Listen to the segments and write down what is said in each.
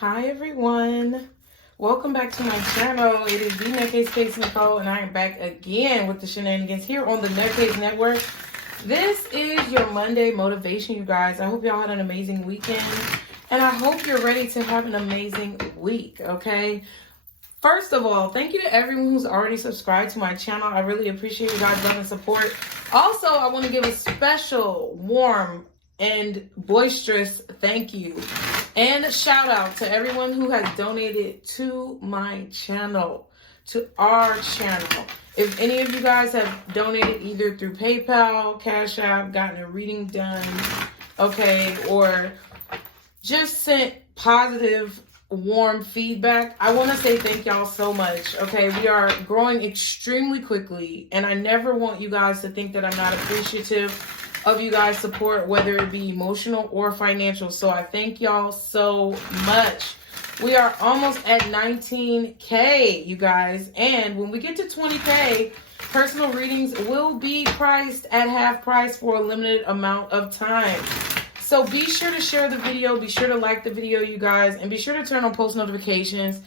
Hi everyone, welcome back to my channel. It is TheNutCase Nicole, and I am back again with the shenanigans here on the NutCase Network. This is your Monday motivation, you guys. I hope y'all had an amazing weekend, and I hope you're ready to have an amazing week, okay? First of all, thank you to everyone who's already subscribed to my channel. I really appreciate you guys' love and support. Also, I want to give a special, warm, and boisterous thank you and a shout out to everyone who has donated to my channel, to our channel. If any of you guys have donated either through PayPal, CashApp, gotten a reading done, okay, or just sent positive, warm feedback, I want to say thank y'all so much, okay? We are growing extremely quickly, and I never want you guys to think that I'm not appreciative of you guys' support, whether it be emotional or financial. So I thank y'all so much. We are almost at 19K, you guys. And when we get to 20K, personal readings will be priced at half price for a limited amount of time. So be sure to share the video. Be sure to like the video, you guys. And be sure to turn on post notifications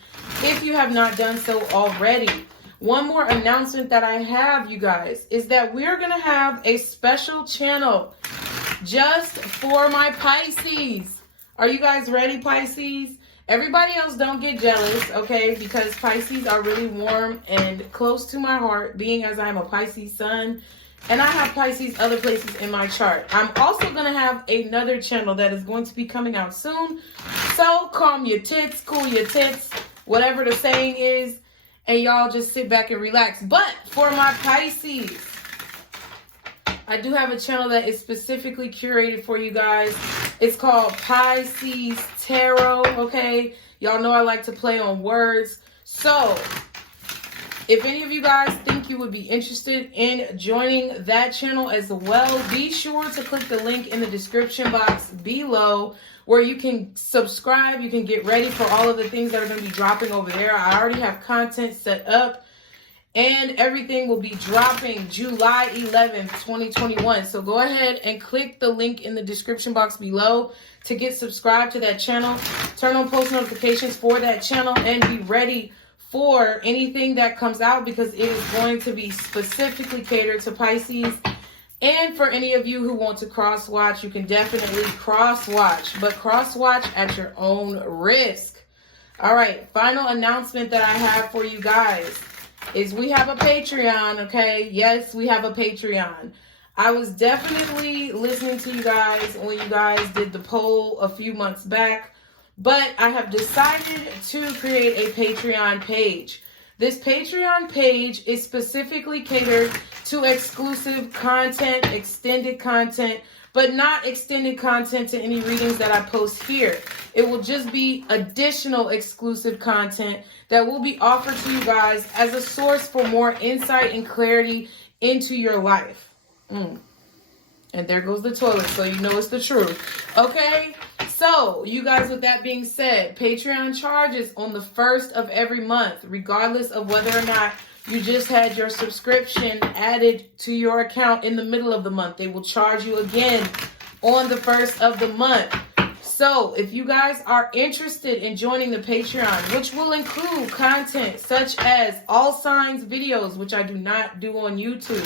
if you have not done so already. One more announcement that I have, you guys, is that we're going to have a special channel just for my Pisces. Are you guys ready, Pisces? Everybody else don't get jealous, okay? Because Pisces are really warm and close to my heart, being as I'm a Pisces sun. And I have Pisces other places in my chart. I'm also going to have another channel that is going to be coming out soon. So calm your tits, cool your tits, whatever the saying is. And y'all just sit back and relax. But for my Pisces, I do have a channel that is specifically curated for you guys. It's called Pisces Tarot, okay? Y'all know I like to play on words. So, if any of you guys think you would be interested in joining that channel as well, be sure to click the link in the description box below, where you can subscribe, you can get ready for all of the things that are going to be dropping over there. I already have content set up, and everything will be dropping July 11th, 2021. So go ahead and click the link in the description box below to get subscribed to that channel. Turn on post notifications for that channel and be ready for anything that comes out, because it is going to be specifically catered to Pisces. And for any of you who want to cross-watch, you can definitely cross-watch, but cross-watch at your own risk. All right, final announcement that I have for you guys is we have a Patreon, okay? Yes, we have a Patreon. I was definitely listening to you guys when you guys did the poll a few months back, but I have decided to create a Patreon page. This Patreon page is specifically catered to exclusive content, extended content, but not extended content to any readings that I post here. It will just be additional exclusive content that will be offered to you guys as a source for more insight and clarity into your life. And there goes the toilet, so you know it's the truth. Okay? So, you guys, with that being said, Patreon charges on the 1st of every month, regardless of whether or not you just had your subscription added to your account in the middle of the month. They will charge you again on the 1st of the month. So, if you guys are interested in joining the Patreon, which will include content such as all signs videos, which I do not do on YouTube,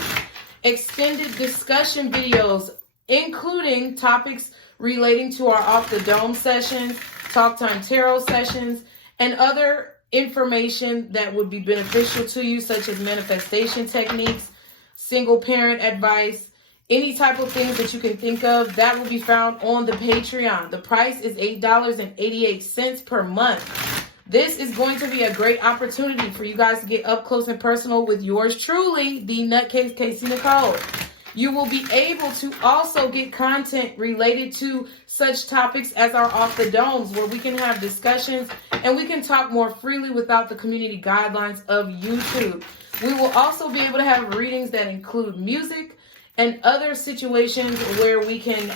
extended discussion videos, including topics relating to our Off the Dome sessions, Talk Time Tarot sessions, and other information that would be beneficial to you, such as manifestation techniques, single parent advice, any type of things that you can think of, that will be found on the Patreon. The price is $8.88 per month. This is going to be a great opportunity for you guys to get up close and personal with yours truly, the Nutcase Casey Nicole. You will be able to also get content related to such topics as our Off the Domes, where we can have discussions and we can talk more freely without the community guidelines of YouTube. We will also be able to have readings that include music and other situations where we can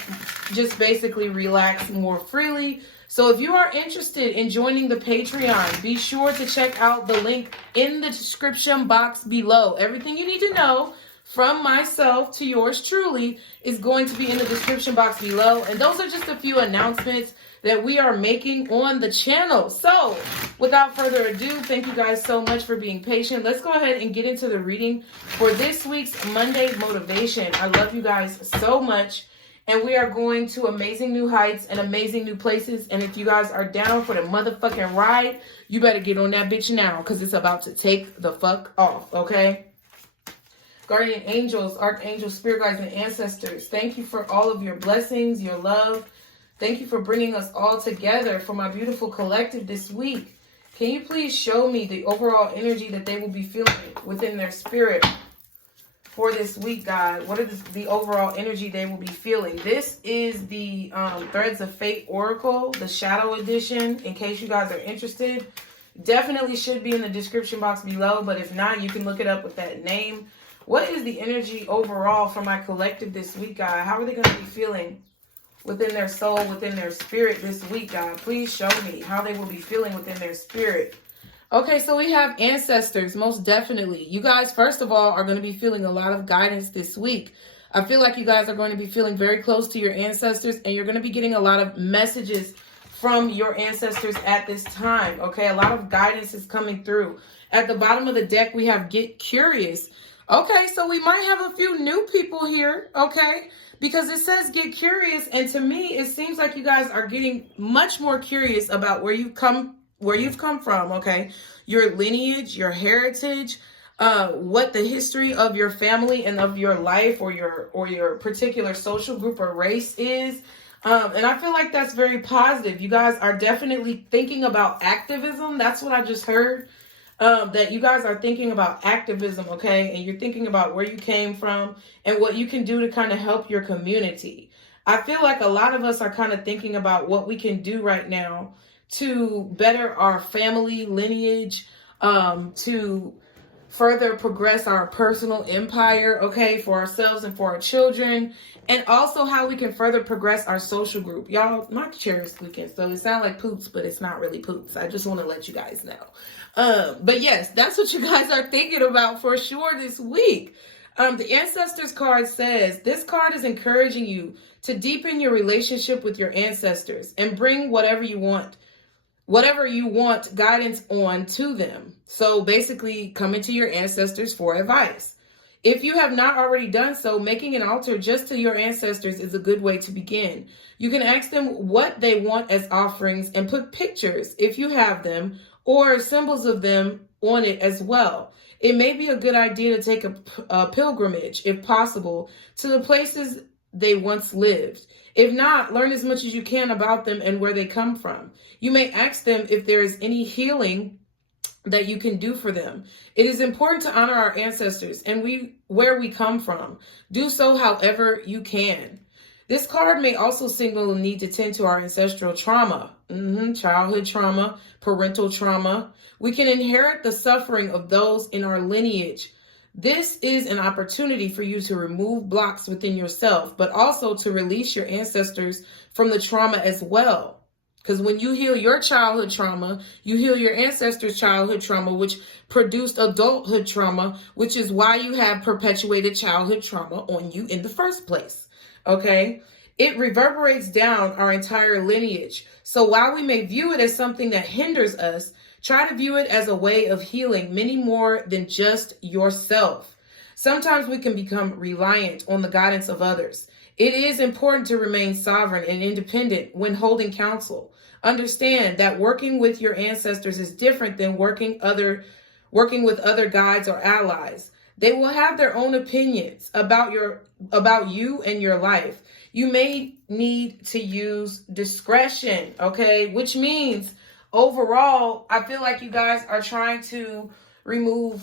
just basically relax more freely. So if you are interested in joining the Patreon, be sure to check out the link in the description box below. Everything you need to know from myself to yours truly is going to be in the description box below. And those are just a few announcements that we are making on the channel. So without further ado, thank you guys so much for being patient. Let's go ahead and get into the reading for this week's Monday motivation. I love you guys so much. And we are going to amazing new heights and amazing new places. And if you guys are down for the motherfucking ride, you better get on that bitch now, because it's about to take the fuck off, okay? Guardian angels, archangels, spirit guides, and ancestors, thank you for all of your blessings, your love. Thank you for bringing us all together for my beautiful collective this week. Can you please show me the overall energy that they will be feeling within their spirit for this week, God? What is the overall energy they will be feeling? This is the Threads of Fate Oracle, the Shadow Edition, in case you guys are interested. Definitely should be in the description box below, but if not, you can look it up with that name. What is the energy overall for my collective this week, God? How are they going to be feeling within their soul, within their spirit this week, God? Please show me how they will be feeling within their spirit. Okay, so we have ancestors, most definitely. You guys, first of all, are going to be feeling a lot of guidance this week. I feel like you guys are going to be feeling very close to your ancestors, and you're going to be getting a lot of messages from your ancestors at this time, okay? A lot of guidance is coming through. At the bottom of the deck, we have Get Curious. Okay, so we might have a few new people here, okay? Because it says get curious, and to me, it seems like you guys are getting much more curious about where you've come from, okay? Your lineage, your heritage, what the history of your family and of your life or your particular social group or race is. And I feel like that's very positive. You guys are definitely thinking about activism. That's what I just heard. That you guys are thinking about activism, okay? And you're thinking about where you came from and what you can do to kind of help your community. I feel like a lot of us are kind of thinking about what we can do right now to better our family lineage, to further progress our personal empire, okay, for ourselves and for our children, and also how we can further progress our social group. Y'all, my chair is squeaking, so it sounds like poops, but it's not really poops. I just want to let you guys know. But yes, that's what you guys are thinking about for sure this week. The Ancestors card says, this card is encouraging you to deepen your relationship with your ancestors and bring whatever you want guidance on to them. So basically, coming to your ancestors for advice. If you have not already done so, making an altar just to your ancestors is a good way to begin. You can ask them what they want as offerings and put pictures, if you have them, or symbols of them on it as well. It may be a good idea to take a pilgrimage, if possible, to the places they once lived. If not, learn as much as you can about them and where they come from. You may ask them if there is any healing that you can do for them. It is important to honor our ancestors and where we come from. Do so however you can. This card may also signal a need to tend to our ancestral trauma, childhood trauma, parental trauma. We can inherit the suffering of those in our lineage. This is an opportunity for you to remove blocks within yourself, but also to release your ancestors from the trauma as well. Because when you heal your childhood trauma, you heal your ancestors' childhood trauma, which produced adulthood trauma, which is why you have perpetuated childhood trauma on you in the first place. Okay? It reverberates down our entire lineage. So while we may view it as something that hinders us, try to view it as a way of healing many more than just yourself. Sometimes we can become reliant on the guidance of others. It is important to remain sovereign and independent when holding counsel. Understand that working with your ancestors is different than working with other guides or allies. They will have their own opinions about you and your life. You may need to use discretion, okay? Which means overall, I feel like you guys are trying to remove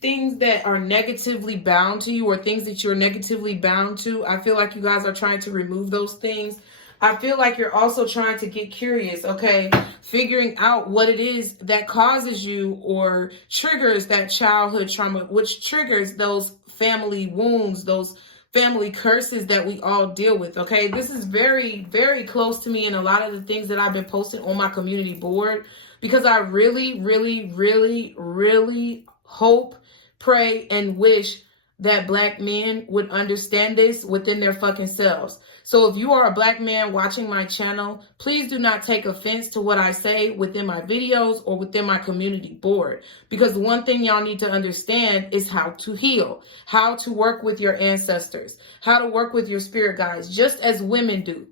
things that are negatively bound to you or things that you're negatively bound to. I feel like you guys are trying to remove those things. I feel like you're also trying to get curious, okay? Figuring out what it is that causes you or triggers that childhood trauma, which triggers those family wounds, those family curses that we all deal with, okay? This is very, very close to me in a lot of the things that I've been posting on my community board, because I really, really, really, really hope, pray, and wish that black men would understand this within their fucking selves. So if you are a black man watching my channel, please do not take offense to what I say within my videos or within my community board. Because one thing y'all need to understand is how to heal, how to work with your ancestors, how to work with your spirit guides, just as women do.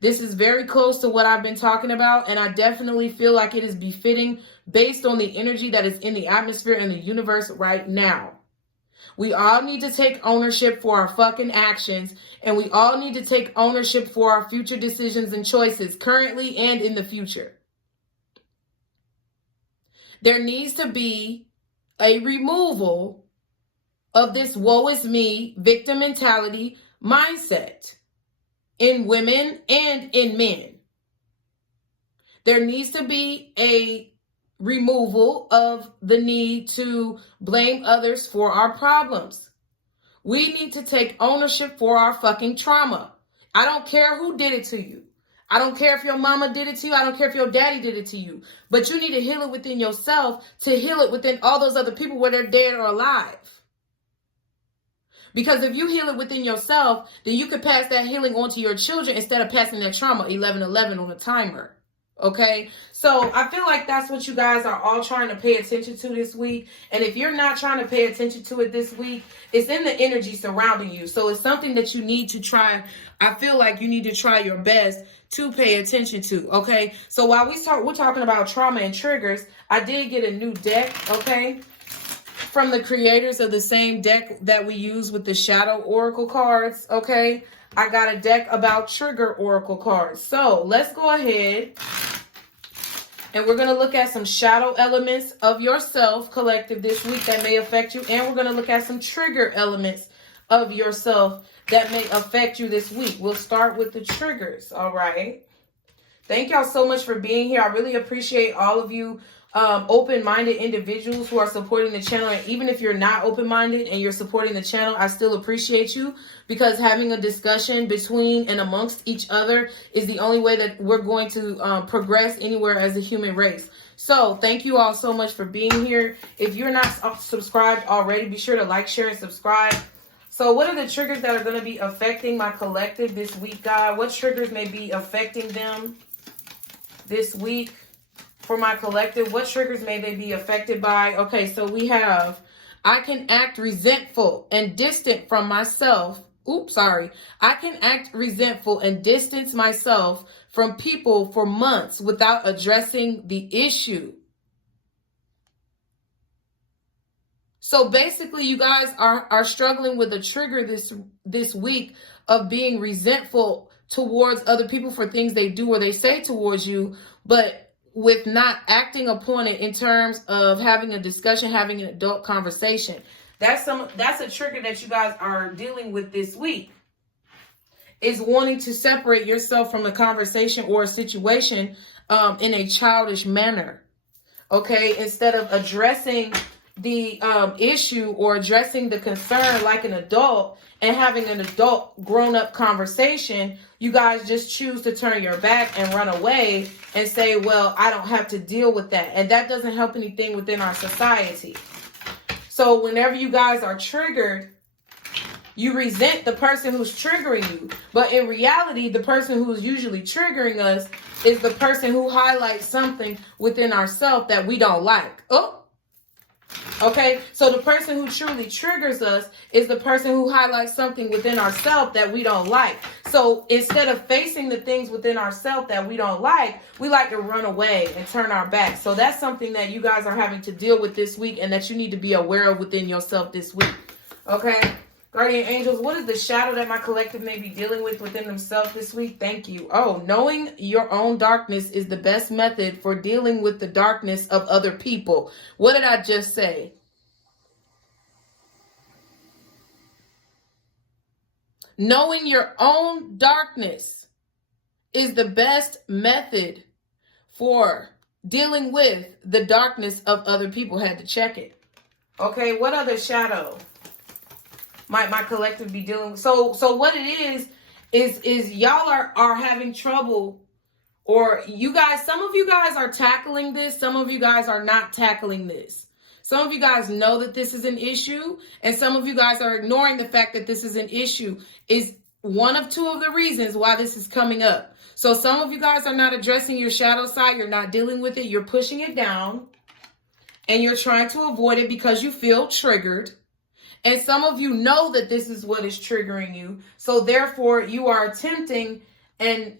This is very close to what I've been talking about, and I definitely feel like it is befitting based on the energy that is in the atmosphere and the universe right now. We all need to take ownership for our fucking actions, and we all need to take ownership for our future decisions and choices, currently and in the future. There needs to be a removal of this woe is me victim mentality mindset in women and in men. There needs to be a removal of the need to blame others for our problems. We need to take ownership for our fucking trauma. I don't care who did it to you. I don't care if your mama did it to you. I don't care if your daddy did it to you. But you need to heal it within yourself to heal it within all those other people, whether they're dead or alive. Because if you heal it within yourself, then you can pass that healing on to your children instead of passing that trauma 1111 on a timer. Okay, so I feel like that's what you guys are all trying to pay attention to this week. And if you're not trying to pay attention to it this week, it's in the energy surrounding you. So it's something that you need to try. I feel like you need to try your best to pay attention to. Okay, so while we're talking about trauma and triggers, I did get a new deck. Okay, from the creators of the same deck that we use with the Shadow Oracle cards. Okay, I got a deck about trigger Oracle cards. So let's go ahead and we're going to look at some shadow elements of yourself collective this week that may affect you. And we're going to look at some trigger elements of yourself that may affect you this week. We'll start with the triggers. All right. Thank y'all so much for being here. I really appreciate all of you open-minded individuals who are supporting the channel. And even if you're not open-minded and you're supporting the channel, I still appreciate you, because having a discussion between and amongst each other is the only way that we're going to progress anywhere as a human race. So thank you all so much for being here. If you're not subscribed already, be sure to like, share, and subscribe. So what are the triggers that are going to be affecting my collective this week, God? What triggers may be affecting them this week? For my collective, what triggers may they be affected by? Okay, so we have, I can act resentful and distant from myself. I can act resentful and distance myself from people for months without addressing the issue. So basically, you guys are struggling with a trigger this week of being resentful towards other people for things they do or they say towards you, but with not acting upon it in terms of having a discussion, having an adult conversation. That's a trigger that you guys are dealing with this week, is wanting to separate yourself from a conversation or a situation in a childish manner. Okay, instead of addressing the issue or addressing the concern like an adult and having an adult grown-up conversation, you guys just choose to turn your back and run away and say, well, I don't have to deal with that. And that doesn't help anything within our society. So whenever you guys are triggered, you resent the person who's triggering you. But in reality, the person who's usually triggering us is the person who highlights something within ourselves that we don't like. Okay, so the person who truly triggers us is the person who highlights something within ourselves that we don't like. So instead of facing the things within ourselves that we don't like, we like to run away and turn our back. So that's something that you guys are having to deal with this week and that you need to be aware of within yourself this week. Okay, guardian angels, what is the shadow that my collective may be dealing with within themselves this week? Thank you. Oh, knowing your own darkness is the best method for dealing with the darkness of other people. What did I just say? Knowing your own darkness is the best method for dealing with the darkness of other people. Had to check it. Okay, what other shadow might my collective be dealing with? So what it is y'all are having trouble, or you guys, some of you guys are tackling this, some of you guys are not tackling this. Some of you guys know that this is an issue, and some of you guys are ignoring the fact that this is an issue. Is one of two of the reasons why this is coming up. So some of you guys are not addressing your shadow side. You're not dealing with it. You're pushing it down, and you're trying to avoid it because you feel triggered. And some of you know that this is what is triggering you. So therefore, you are attempting and,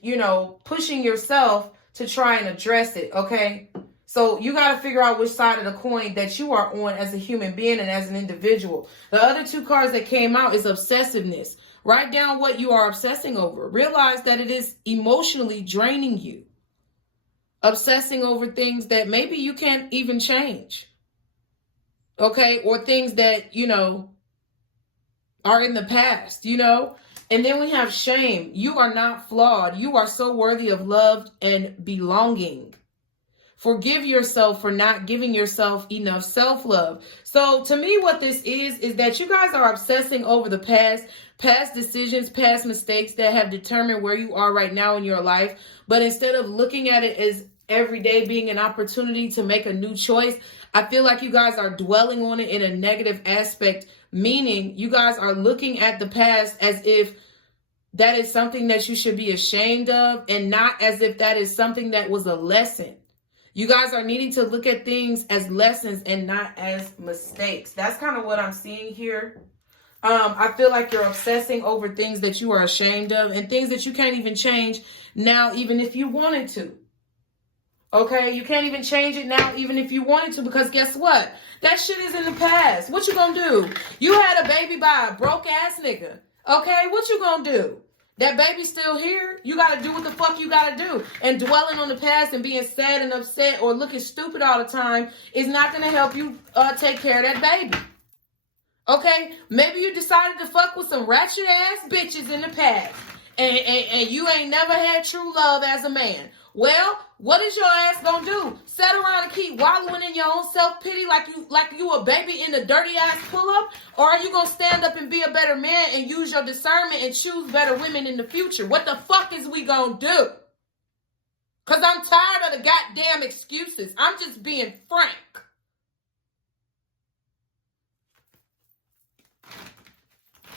pushing yourself to try and address it, okay? So you got to figure out which side of the coin that you are on as a human being and as an individual. The other two cards that came out is obsessiveness. Write down what you are obsessing over. Realize that it is emotionally draining you. Obsessing over things that maybe you can't even change. Okay? Or things that, are in the past, And then we have shame. You are not flawed. You are so worthy of love and belonging. Forgive yourself for not giving yourself enough self-love. So to me, what this is that you guys are obsessing over the past decisions, past mistakes that have determined where you are right now in your life. But instead of looking at it as every day being an opportunity to make a new choice, I feel like you guys are dwelling on it in a negative aspect, meaning you guys are looking at the past as if that is something that you should be ashamed of and not as if that is something that was a lesson. You guys are needing to look at things as lessons and not as mistakes. That's kind of what I'm seeing here. I feel like you're obsessing over things that you are ashamed of and things that you can't even change now, even if you wanted to. Okay, you can't even change it now, even if you wanted to, because guess what? That shit is in the past. What you gonna do? You had a baby by a broke ass nigga. Okay, what you gonna do? That baby's still here. You gotta do what the fuck you gotta do. And dwelling on the past and being sad and upset or looking stupid all the time is not gonna help you take care of that baby. Okay, maybe you decided to fuck with some ratchet ass bitches in the past, and you ain't never had true love as a man. Well, what is your ass gonna do? Sit around and keep wallowing in your own self-pity like you a baby in the dirty ass pull-up? Or are you gonna stand up and be a better man and use your discernment and choose better women in the future? What the fuck is we gonna do? Cause I'm tired of the goddamn excuses. I'm just being frank.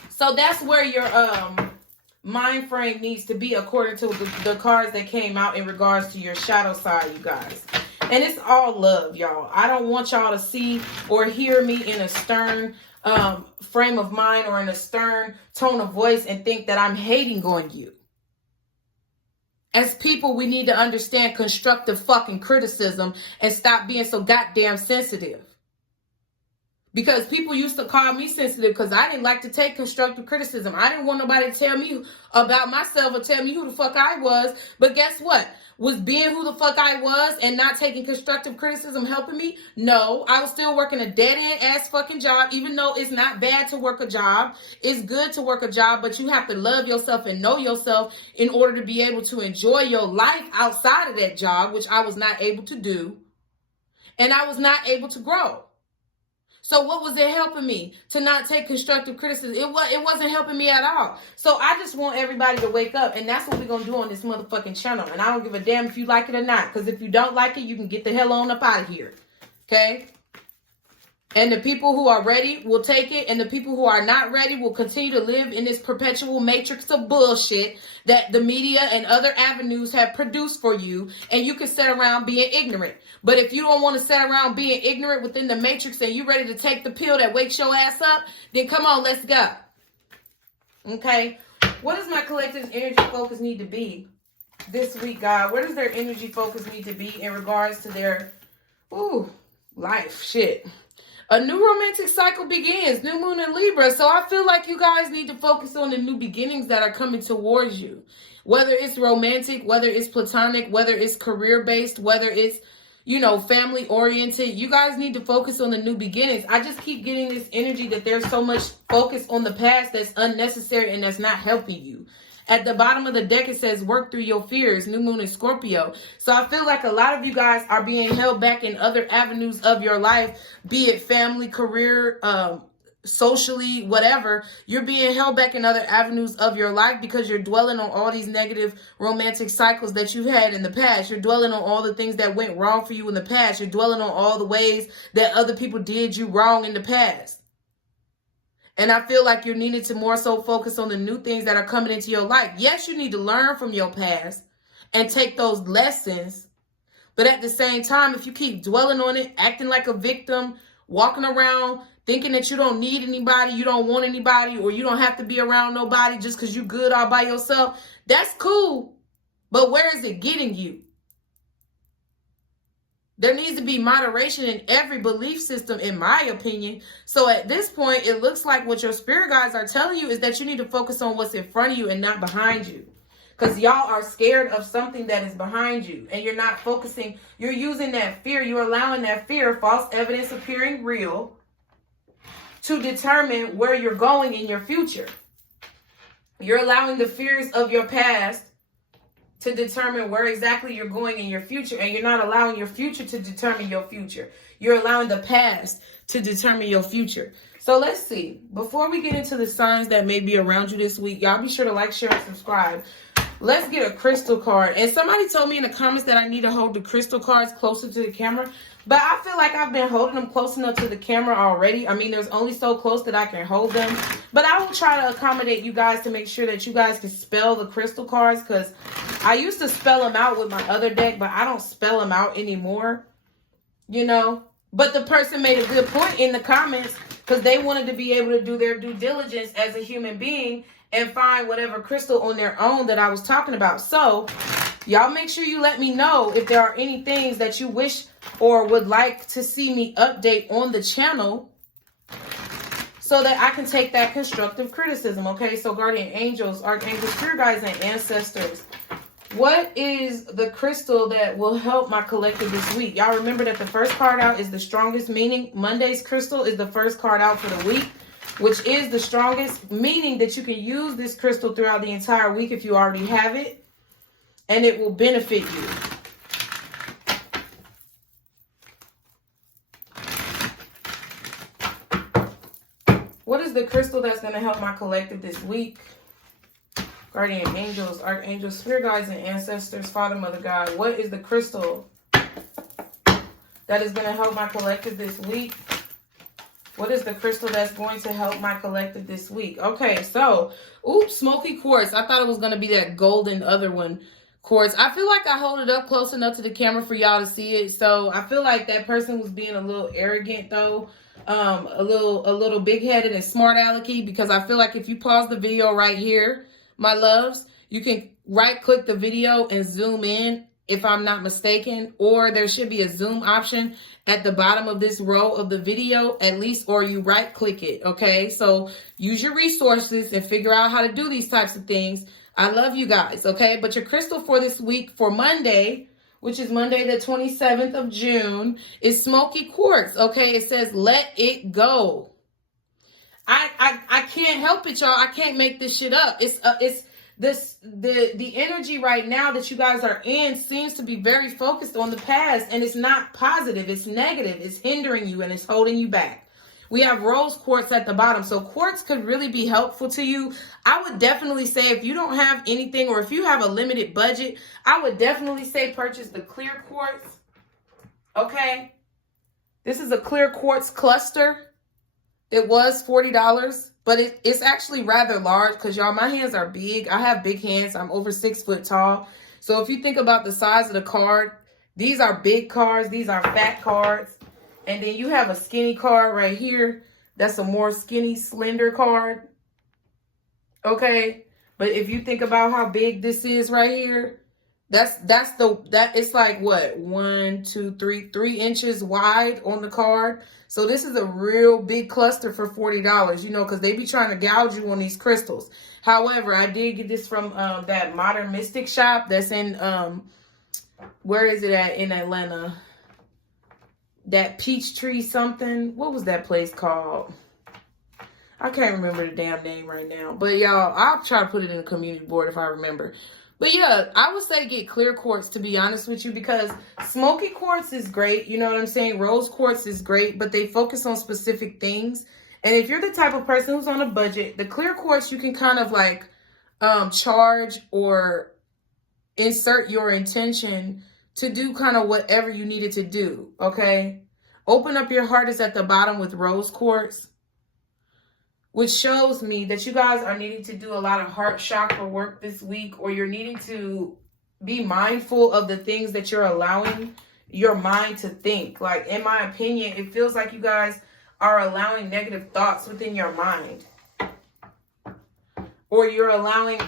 So that's where your mind frame needs to be according to the cards that came out in regards to your shadow side, you guys. And it's all love, y'all. I don't want y'all to see or hear me in a stern frame of mind or in a stern tone of voice and think that I'm hating on you. As people, we need to understand constructive fucking criticism and stop being so goddamn sensitive. Because people used to call me sensitive because I didn't like to take constructive criticism. I didn't want nobody to tell me about myself or tell me who the fuck I was. But guess what? Was being who the fuck I was and not taking constructive criticism helping me? No, I was still working a dead-end ass fucking job, even though it's not bad to work a job. It's good to work a job, but you have to love yourself and know yourself in order to be able to enjoy your life outside of that job, which I was not able to do. And I was not able to grow. So what was it helping me to not take constructive criticism? It wasn't helping me at all. So I just want everybody to wake up, and that's what we're going to do on this motherfucking channel. And I don't give a damn if you like it or not, because if you don't like it, you can get the hell on up out of here. Okay? And the people who are ready will take it, and the people who are not ready will continue to live in this perpetual matrix of bullshit that the media and other avenues have produced for you, and you can sit around being ignorant. But if you don't want to sit around being ignorant within the matrix and you ready to take the pill that wakes your ass up, then come on, let's go. Okay? What does my collective's energy focus need to be this week, God? Where does their energy focus need to be in regards to their, life? Shit. A new romantic cycle begins. New moon in Libra. So I feel like you guys need to focus on the new beginnings that are coming towards you. Whether it's romantic, whether it's platonic, whether it's career-based, whether it's, family-oriented. You guys need to focus on the new beginnings. I just keep getting this energy that there's so much focus on the past that's unnecessary and that's not helping you. At the bottom of the deck, it says, work through your fears, new moon in Scorpio. So I feel like a lot of you guys are being held back in other avenues of your life, be it family, career, socially, whatever, you're being held back in other avenues of your life because you're dwelling on all these negative romantic cycles that you've had in the past. You're dwelling on all the things that went wrong for you in the past. You're dwelling on all the ways that other people did you wrong in the past. And I feel like you're needing to more so focus on the new things that are coming into your life. Yes, you need to learn from your past and take those lessons. But at the same time, if you keep dwelling on it, acting like a victim, walking around thinking that you don't need anybody, you don't want anybody, or you don't have to be around nobody just because you're good all by yourself, that's cool. But where is it getting you? There needs to be moderation in every belief system, in my opinion. So at this point, it looks like what your spirit guides are telling you is that you need to focus on what's in front of you and not behind you. Because y'all are scared of something that is behind you. And you're not focusing. You're using that fear. You're allowing that fear, false evidence appearing real, to determine where you're going in your future. You're allowing the fears of your past to determine where exactly you're going in your future. And you're not allowing your future to determine your future. You're allowing the past to determine your future. So let's see. Before we get into the signs that may be around you this week, y'all be sure to like, share, and subscribe. Let's get a crystal card. And somebody told me in the comments that I need to hold the crystal cards closer to the camera. But I feel like I've been holding them close enough to the camera already. I mean, there's only so close that I can hold them. But I will try to accommodate you guys to make sure that you guys can spell the crystal cards. Because I used to spell them out with my other deck, but I don't spell them out anymore. You know? But the person made a good point in the comments because they wanted to be able to do their due diligence as a human being and find whatever crystal on their own that I was talking about. So, y'all make sure you let me know if there are any things that you wish or would like to see me update on the channel so that I can take that constructive criticism, okay? So, guardian angels, archangels, spirit guides, and ancestors, what is the crystal that will help my collective this week? Y'all remember that the first card out is the strongest, meaning Monday's crystal is the first card out for the week, which is the strongest, meaning that you can use this crystal throughout the entire week if you already have it, and it will benefit you. What is the crystal that's going to help my collective this week? Guardian angels, archangels, spirit guides, and ancestors, Father, Mother, God. What is the crystal that is going to help my collective this week? What is the crystal that's going to help my collective this week? Okay, so, oops, smoky quartz. I thought it was going to be that golden other one, quartz. I feel like I hold it up close enough to the camera for y'all to see it. So I feel like that person was being a little arrogant, though. A little big-headed and smart alecky, because I feel like if you pause the video right here, my loves, you can right-click the video and zoom in, if I'm not mistaken, or there should be a zoom option at the bottom of this row of the video, at least, or you right-click it, okay? So use your resources and figure out how to do these types of things. I love you guys, okay? But your crystal for this week, for Monday, which is Monday the 27th of June, is smoky quartz, okay? It says, let it go. I can't help it, y'all. I can't make this shit up. The energy right now that you guys are in seems to be very focused on the past, and it's not positive. It's negative. It's hindering you, and it's holding you back. We have rose quartz at the bottom, so quartz could really be helpful to you. I would definitely say if you don't have anything, or if you have a limited budget, I would definitely say purchase the clear quartz, okay? This is a clear quartz cluster. It was $40, but it's actually rather large because, y'all, my hands are big. I have big hands. I'm over 6 foot tall. So if you think about the size of the card, these are big cards. These are fat cards. And then you have a skinny card right here. That's a more skinny, slender card. Okay? But if you think about how big this is right here, it's like what? 1, 2, 3 inches wide on the card. So this is a real big cluster for $40, you know, because they be trying to gouge you on these crystals. However, I did get this from that Modern Mystic shop that's in, where is it at in Atlanta? That Peachtree something. What was that place called? I can't remember the damn name right now. But y'all, I'll try to put it in the community board if I remember. But yeah, I would say get clear quartz, to be honest with you, because smoky quartz is great. You know what I'm saying? Rose quartz is great, but they focus on specific things. And if you're the type of person who's on a budget, the clear quartz, you can kind of like charge or insert your intention to do kind of whatever you needed to do, okay? Open up your heart is at the bottom with rose quartz, which shows me that you guys are needing to do a lot of heart chakra work this week, or you're needing to be mindful of the things that you're allowing your mind to think. Like, in my opinion, it feels like you guys are allowing negative thoughts within your mind, or you're allowing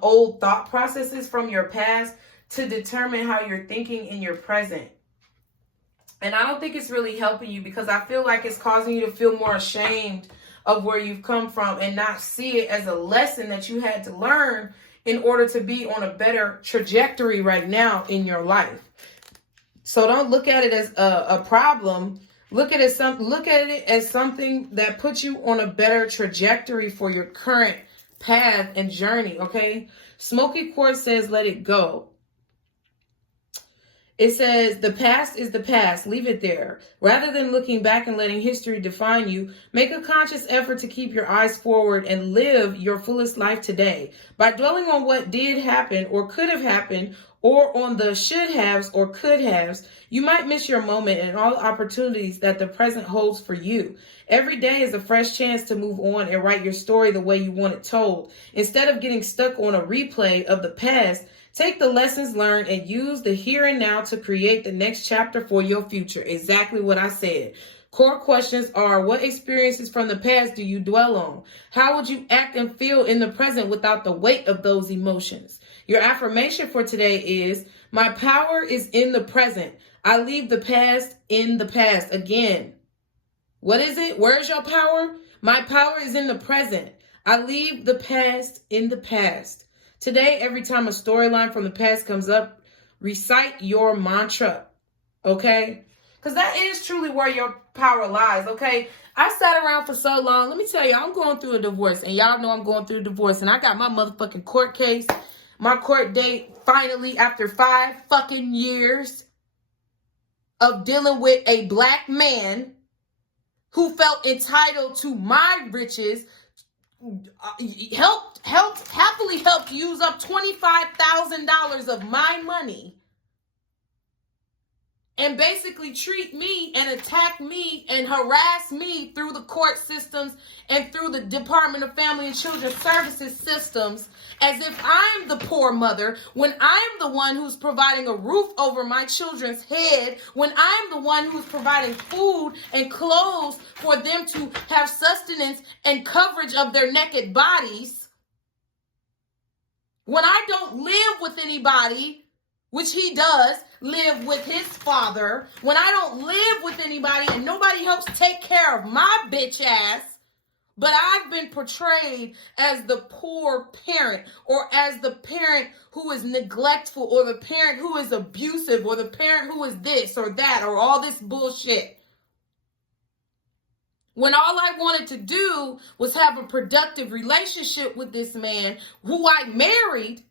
old thought processes from your past to determine how you're thinking in your present. And I don't think it's really helping you, because I feel like it's causing you to feel more ashamed of where you've come from and not see it as a lesson that you had to learn in order to be on a better trajectory right now in your life. So don't look at it as a problem. Look at it as something that puts you on a better trajectory for your current path and journey, okay? Smoky quartz says, let it go. It says, the past is the past. Leave it there. Rather than looking back and letting history define you, make a conscious effort to keep your eyes forward and live your fullest life today. By dwelling on what did happen or could have happened, or on the should haves or could haves, you might miss your moment and all opportunities that the present holds for you. Every day is a fresh chance to move on and write your story the way you want it told. Instead of getting stuck on a replay of the past, take the lessons learned and use the here and now to create the next chapter for your future. Exactly what I said. Core questions are, what experiences from the past do you dwell on? How would you act and feel in the present without the weight of those emotions? Your affirmation for today is, my power is in the present. I leave the past in the past. Again, what is it? Where's your power? My power is in the present. I leave the past in the past. Today, every time a storyline from the past comes up, recite your mantra, okay? Because that is truly where your power lies, okay? I sat around for so long. Let me tell you, I'm going through a divorce, and y'all know I'm going through a divorce, and I got my motherfucking court case, my court date, finally, after 5 fucking years of dealing with a black man who felt entitled to my riches, happily helped use up $25,000 of my money and basically treat me and attack me and harass me through the court systems and through the Department of Family and Children Services systems as if I'm the poor mother, when I'm the one who's providing a roof over my children's head, when I'm the one who's providing food and clothes for them to have sustenance and coverage of their naked bodies, when I don't live with anybody, which he does live with his father, when I don't live with anybody and nobody helps take care of my bitch ass, but I've been portrayed as the poor parent, or as the parent who is neglectful, or the parent who is abusive, or the parent who is this or that, or all this bullshit. When all I wanted to do was have a productive relationship with this man who I married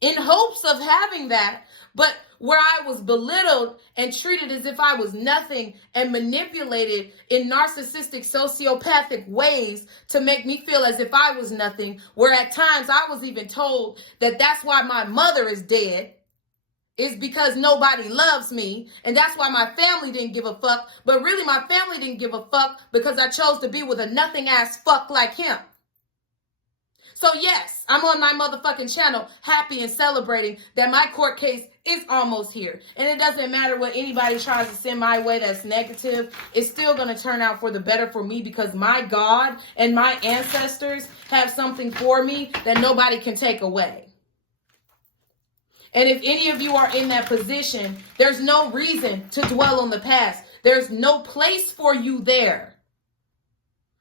in hopes of having that, but where I was belittled and treated as if I was nothing and manipulated in narcissistic, sociopathic ways to make me feel as if I was nothing, where at times I was even told that that's why my mother is dead, is because nobody loves me, and that's why my family didn't give a fuck, but really my family didn't give a fuck because I chose to be with a nothing-ass fuck like him. So yes, I'm on my motherfucking channel happy and celebrating that my court case is almost here. And it doesn't matter what anybody tries to send my way that's negative. It's still going to turn out for the better for me, because my God and my ancestors have something for me that nobody can take away. And if any of you are in that position, there's no reason to dwell on the past. There's no place for you there.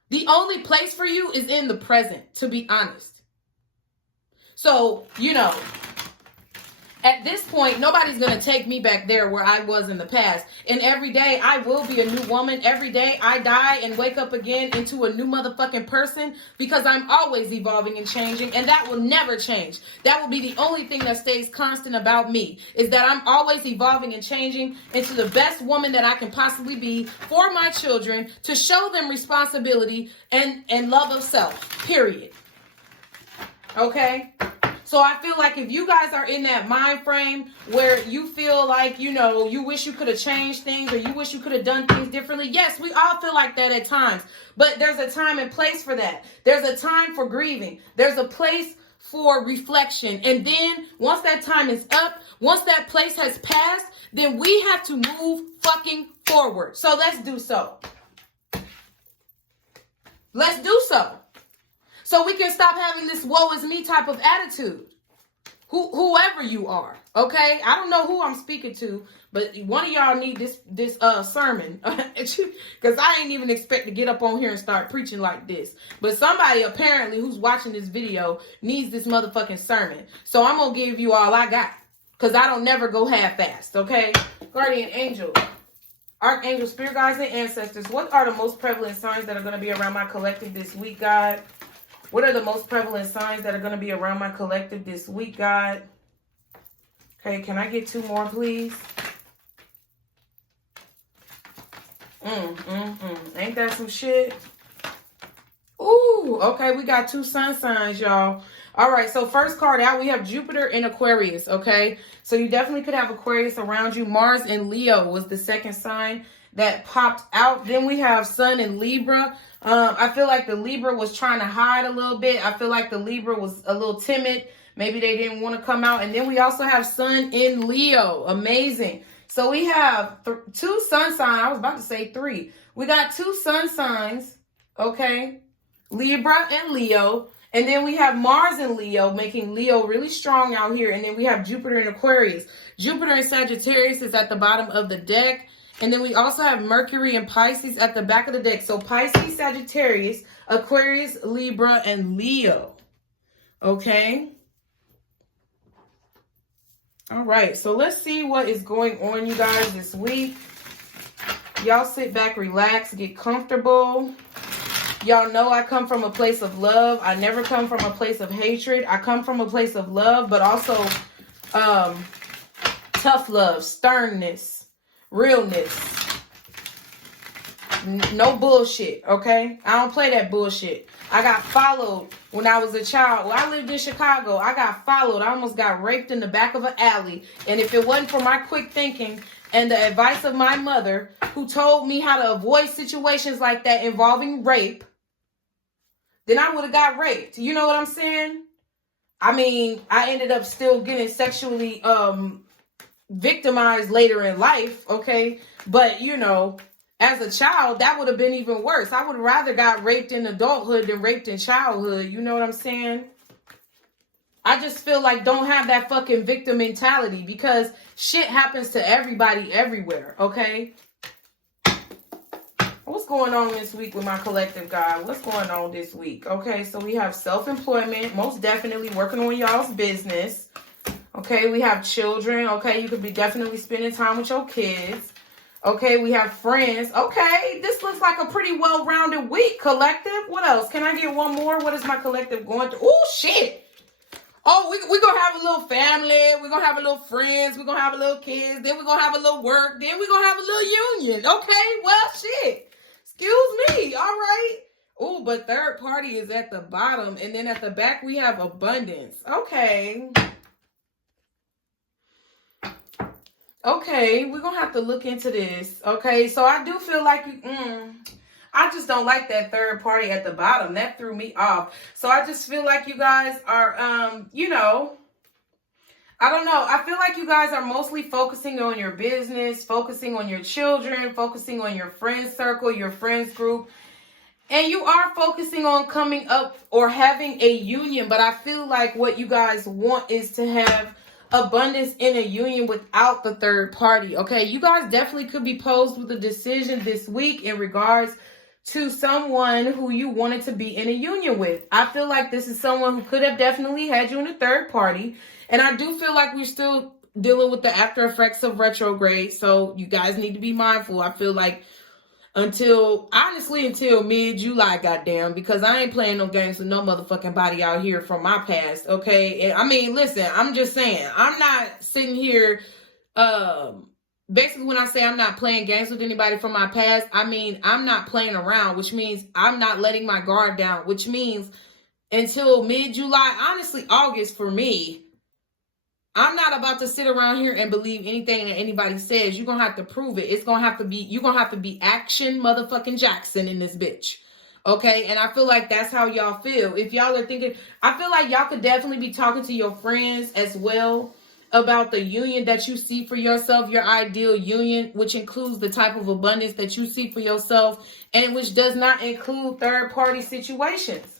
The only place for you is in the present, to be honest. So, at this point, nobody's going to take me back there where I was in the past. And every day I will be a new woman. Every day I die and wake up again into a new motherfucking person, because I'm always evolving and changing, and that will never change. That will be the only thing that stays constant about me, is that I'm always evolving and changing into the best woman that I can possibly be for my children, to show them responsibility and love of self, period. Okay? So I feel like if you guys are in that mind frame where you feel like, you know, you wish you could have changed things, or you wish you could have done things differently. Yes, we all feel like that at times. But there's a time and place for that. There's a time for grieving. There's a place for reflection. And then once that time is up, once that place has passed, then we have to move fucking forward. So let's do so. Let's do so. So we can stop having this woe is me type of attitude. Whoever you are, okay? I don't know who I'm speaking to, but one of y'all need this sermon. Because I ain't even expect to get up on here and start preaching like this. But somebody apparently who's watching this video needs this motherfucking sermon. So I'm going to give you all I got. Because I don't never go half-assed, okay? Guardian angel, archangel, spirit guides, and ancestors. What are the most prevalent signs that are going to be around my collective this week, God? What are the most prevalent signs that are going to be around my collective this week, God? Okay, can I get 2 more, please? Ain't that some shit? Ooh, okay, we got 2 sun signs, y'all. All right, so first card out, we have Jupiter in Aquarius, okay? So you definitely could have Aquarius around you. Mars in Leo was the second sign that popped out. Then we have Sun in Libra. I feel like the Libra was trying to hide a little bit. I feel like the Libra was a little timid. Maybe they didn't want to come out. And then we also have Sun in Leo. Amazing. So we have 2 sun signs. I was about to say 3. We got 2 sun signs, okay? Libra and Leo. And then we have Mars in Leo, making Leo really strong out here. And then we have Jupiter in Aquarius. Jupiter in Sagittarius is at the bottom of the deck. And then we also have Mercury and Pisces at the back of the deck. So Pisces, Sagittarius, Aquarius, Libra, and Leo. Okay. All right. So let's see what is going on, you guys, this week. Y'all sit back, relax, get comfortable. Y'all know I come from a place of love. I never come from a place of hatred. I come from a place of love, but also tough love, sternness. Realness. No bullshit, okay? I don't play that bullshit. I got followed when I was a child. When I lived in Chicago, I got followed. I almost got raped in the back of an alley. And if it wasn't for my quick thinking and the advice of my mother, who told me how to avoid situations like that involving rape, then I would have got raped. You know what I'm saying? I mean, I ended up still getting sexually victimized later in life, okay? But, you know, as a child, that would have been even worse. I would rather got raped in adulthood than raped in childhood. You know what I'm saying? I just feel like don't have that fucking victim mentality, because shit happens to everybody everywhere, okay? What's going on this week with my collective, God? What's going on this week? Okay, so we have self-employment, most definitely working on y'all's business. Okay, we have children. Okay, you could be definitely spending time with your kids. Okay, we have friends. Okay, this looks like a pretty well-rounded week, collective. What else? Can I get one more? What is my collective going through? Oh, shit. Oh, we're going to have a little family. We're going to have a little friends. We're going to have a little kids. Then we're going to have a little work. Then we're going to have a little union. Okay, well, shit. Excuse me. All right. Oh, but third party is at the bottom. And then at the back, we have abundance. Okay. Okay, we're going to have to look into this. Okay, so I do feel like I just don't like that third party at the bottom. That threw me off. So I just feel like you guys are, you know, I don't know. I feel like you guys are mostly focusing on your business, focusing on your children, focusing on your friend circle, your friends group. And you are focusing on coming up or having a union. But I feel like what you guys want is to have abundance in a union without the third party. Okay, you guys definitely could be posed with a decision this week in regards to someone who you wanted to be in a union with. I feel like this is someone who could have definitely had you in a third party. And I do feel like we're still dealing with the after effects of retrograde. So you guys need to be mindful. I feel like until mid-July, goddamn, because I ain't playing no games with no motherfucking body out here from my past, okay? And I mean, listen, I'm just saying, I'm not sitting here, basically when I say I'm not playing games with anybody from my past, I mean, I'm not playing around, which means I'm not letting my guard down, which means until mid-July, honestly, August for me, I'm not about to sit around here and believe anything that anybody says. You're going to have to prove it. You're going to have to be action motherfucking Jackson in this bitch. Okay? And I feel like that's how y'all feel. If y'all are thinking, I feel like y'all could definitely be talking to your friends as well about the union that you see for yourself, your ideal union, which includes the type of abundance that you see for yourself, and which does not include third-party situations.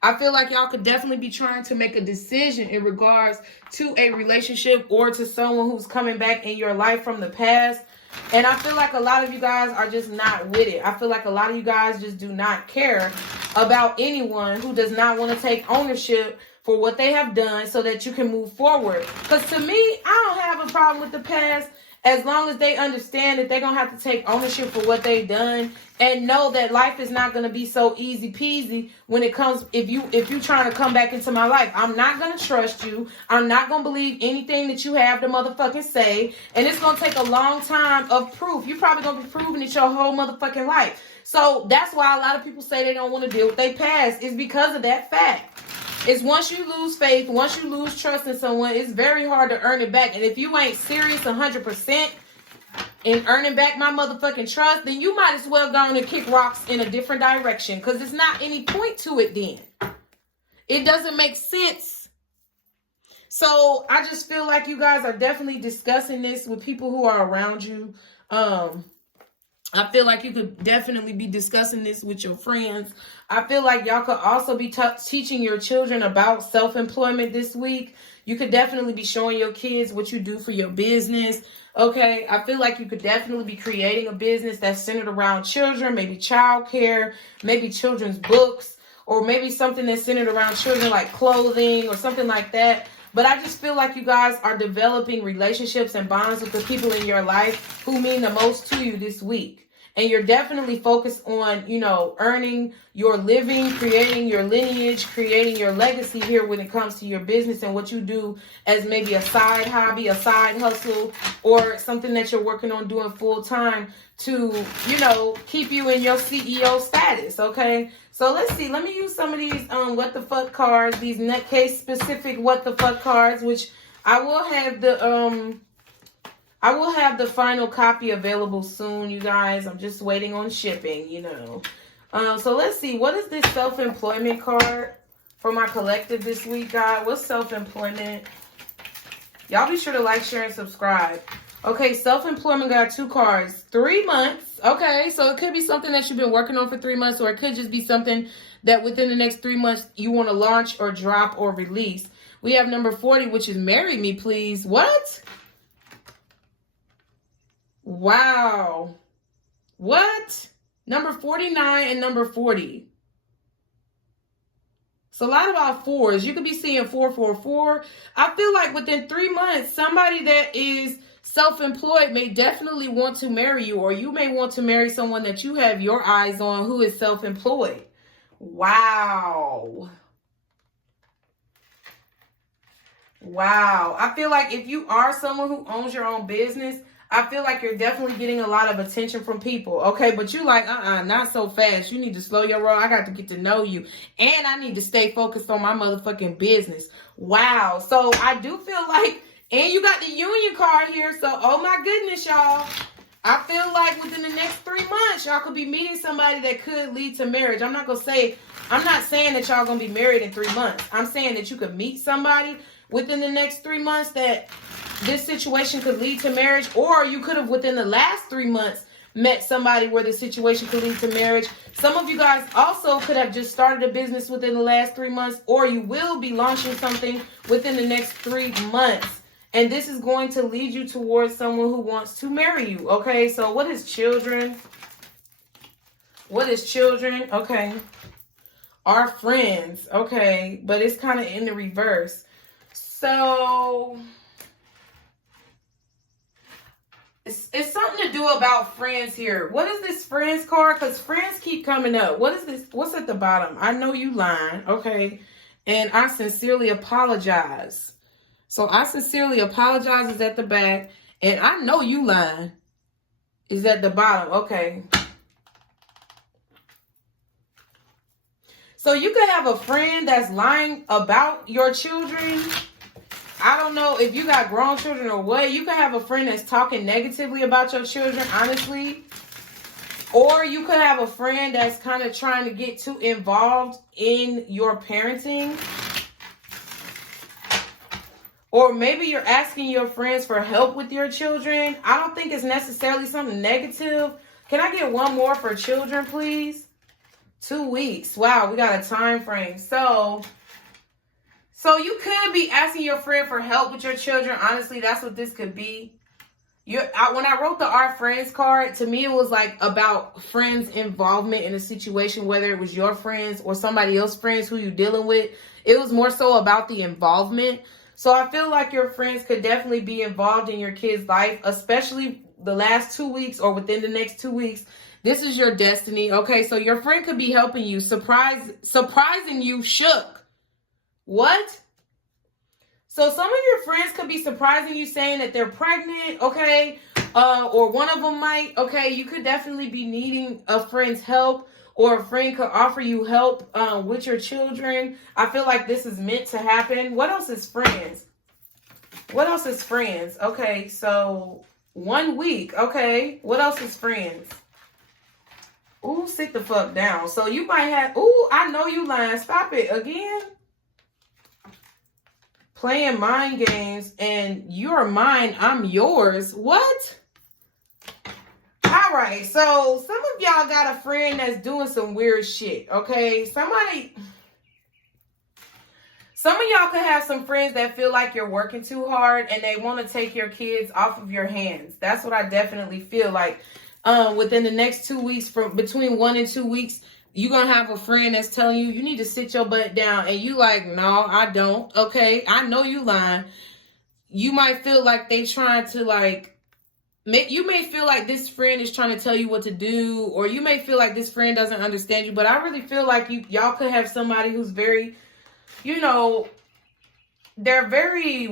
I feel like y'all could definitely be trying to make a decision in regards to a relationship or to someone who's coming back in your life from the past. And I feel like a lot of you guys are just not with it. I feel like a lot of you guys just do not care about anyone who does not want to take ownership for what they have done so that you can move forward. Because to me, I don't have a problem with the past as long as they understand that they're going to have to take ownership for what they've done and know that life is not going to be so easy peasy when it comes, if you're trying to come back into my life. I'm not going to trust you. I'm not going to believe anything that you have to motherfucking say. And it's going to take a long time of proof. You're probably going to be proving it your whole motherfucking life. So that's why a lot of people say they don't want to deal with their past, is because of that fact. It's once you lose faith, once you lose trust in someone, it's very hard to earn it back. And if you ain't serious 100% in earning back my motherfucking trust, then you might as well go and kick rocks in a different direction, because there's not any point to it then. It doesn't make sense. So I just feel like you guys are definitely discussing this with people who are around you. I feel like you could definitely be discussing this with your friends. I feel like y'all could also be teaching your children about self-employment this week. You could definitely be showing your kids what you do for your business. Okay, I feel like you could definitely be creating a business that's centered around children, maybe childcare, maybe children's books, or maybe something that's centered around children like clothing or something like that. But I just feel like you guys are developing relationships and bonds with the people in your life who mean the most to you this week. And you're definitely focused on, earning your living, creating your lineage, creating your legacy here when it comes to your business and what you do as maybe a side hobby, a side hustle, or something that you're working on doing full time to, keep you in your CEO status, okay? So let's see. Let me use some of these what the fuck cards, these nutcase specific what the fuck cards, which I will have the final copy available soon, you guys. I'm just waiting on shipping, So let's see. What is this self-employment card for my collective this week, guys? What's self-employment? Y'all be sure to like, share, and subscribe. Okay, self-employment got 2 cards. 3 months. Okay, so it could be something that you've been working on for 3 months, or it could just be something that within the next 3 months you want to launch or drop or release. We have number 40, which is marry me, please. What? Wow. What? Number 49 and number 40. So a lot about 4s. You could be seeing 444. I feel like within 3 months, somebody that is self-employed may definitely want to marry you, or you may want to marry someone that you have your eyes on who is self-employed. Wow. Wow. I feel like if you are someone who owns your own business, I feel like you're definitely getting a lot of attention from people. Okay, but you like, not so fast. You need to slow your roll. I got to get to know you. And I need to stay focused on my motherfucking business. Wow. So I do feel like, and you got the union card here. So, oh my goodness, y'all. I feel like within the next 3 months, y'all could be meeting somebody that could lead to marriage. I'm not saying that y'all going to be married in 3 months. I'm saying that you could meet somebody within the next 3 months that this situation could lead to marriage, or you could have within the last 3 months met somebody where the situation could lead to marriage. Some of you guys also could have just started a business within the last 3 months, or you will be launching something within the next 3 months. And this is going to lead you towards someone who wants to marry you. Okay, so what is children? What is children? Okay. Our friends. Okay, but it's kind of in the reverse. So It's something to do about friends here. What is this friends card? Because friends keep coming up. What is this? What's at the bottom? I know you lying. Okay. And I sincerely apologize. So I sincerely apologize is at the back. And I know you lying is at the bottom. Okay. So you could have a friend that's lying about your children. I don't know if you got grown children or what. You could have a friend that's talking negatively about your children, honestly. Or you could have a friend that's kind of trying to get too involved in your parenting. Or maybe you're asking your friends for help with your children. I don't think it's necessarily something negative. Can I get one more for children, please? 2 weeks. Wow, we got a time frame. So you could be asking your friend for help with your children. Honestly, that's what this could be. When I wrote the Our Friends card, to me, it was like about friends' involvement in a situation, whether it was your friends or somebody else's friends who you're dealing with. It was more so about the involvement. So I feel like your friends could definitely be involved in your kid's life, especially the last 2 weeks or within the next 2 weeks. This is your destiny. Okay, so your friend could be helping you, surprising you shook. What? So some of your friends could be surprising you, saying that they're pregnant, okay? Or one of them might, okay? You could definitely be needing a friend's help, or a friend could offer you help with your children. I feel like this is meant to happen. What else is friends? What else is friends? Okay, so 1 week, okay? What else is friends? Ooh, sit the fuck down. So you might have, ooh, I know you lying. Stop it again. Playing mind games and you're mine, I'm yours. What? All right, so some of y'all got a friend that's doing some weird shit, okay? Some of y'all could have some friends that feel like you're working too hard and they want to take your kids off of your hands. That's what I definitely feel like. Within the next 2 weeks, from between 1 and 2 weeks, you're going to have a friend that's telling you need to sit your butt down. And you like, no, I don't. Okay, I know you lying. You might feel like they trying to you may feel like this friend is trying to tell you what to do. Or you may feel like this friend doesn't understand you. But I really feel like y'all could have somebody who's very, they're very...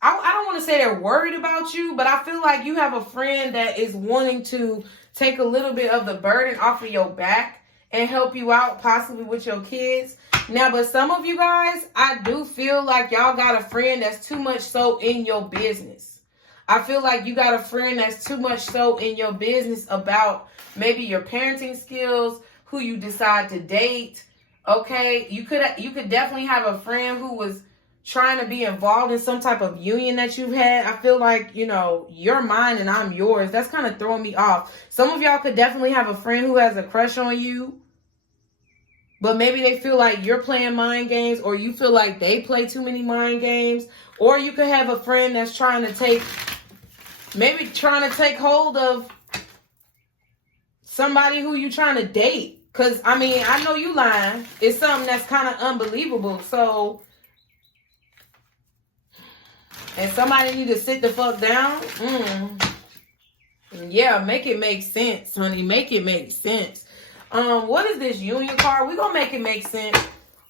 I don't want to say they're worried about you, but I feel like you have a friend that is wanting to take a little bit of the burden off of your back and help you out possibly with your kids. Now, but some of you guys, I do feel like y'all got a friend that's too much so in your business. I feel like you got a friend that's too much so in your business about maybe your parenting skills, who you decide to date. Okay, you could definitely have a friend who was trying to be involved in some type of union that you've had. I feel like, you're mine and I'm yours. That's kind of throwing me off. Some of y'all could definitely have a friend who has a crush on you, but maybe they feel like you're playing mind games, or you feel like they play too many mind games. Or you could have a friend that's trying to take hold of somebody who you trying to date. Because, I know you lying. It's something that's kind of unbelievable. So... and somebody need to sit the fuck down? Yeah, make it make sense, honey. Make it make sense. What is this union card? We're going to make it make sense.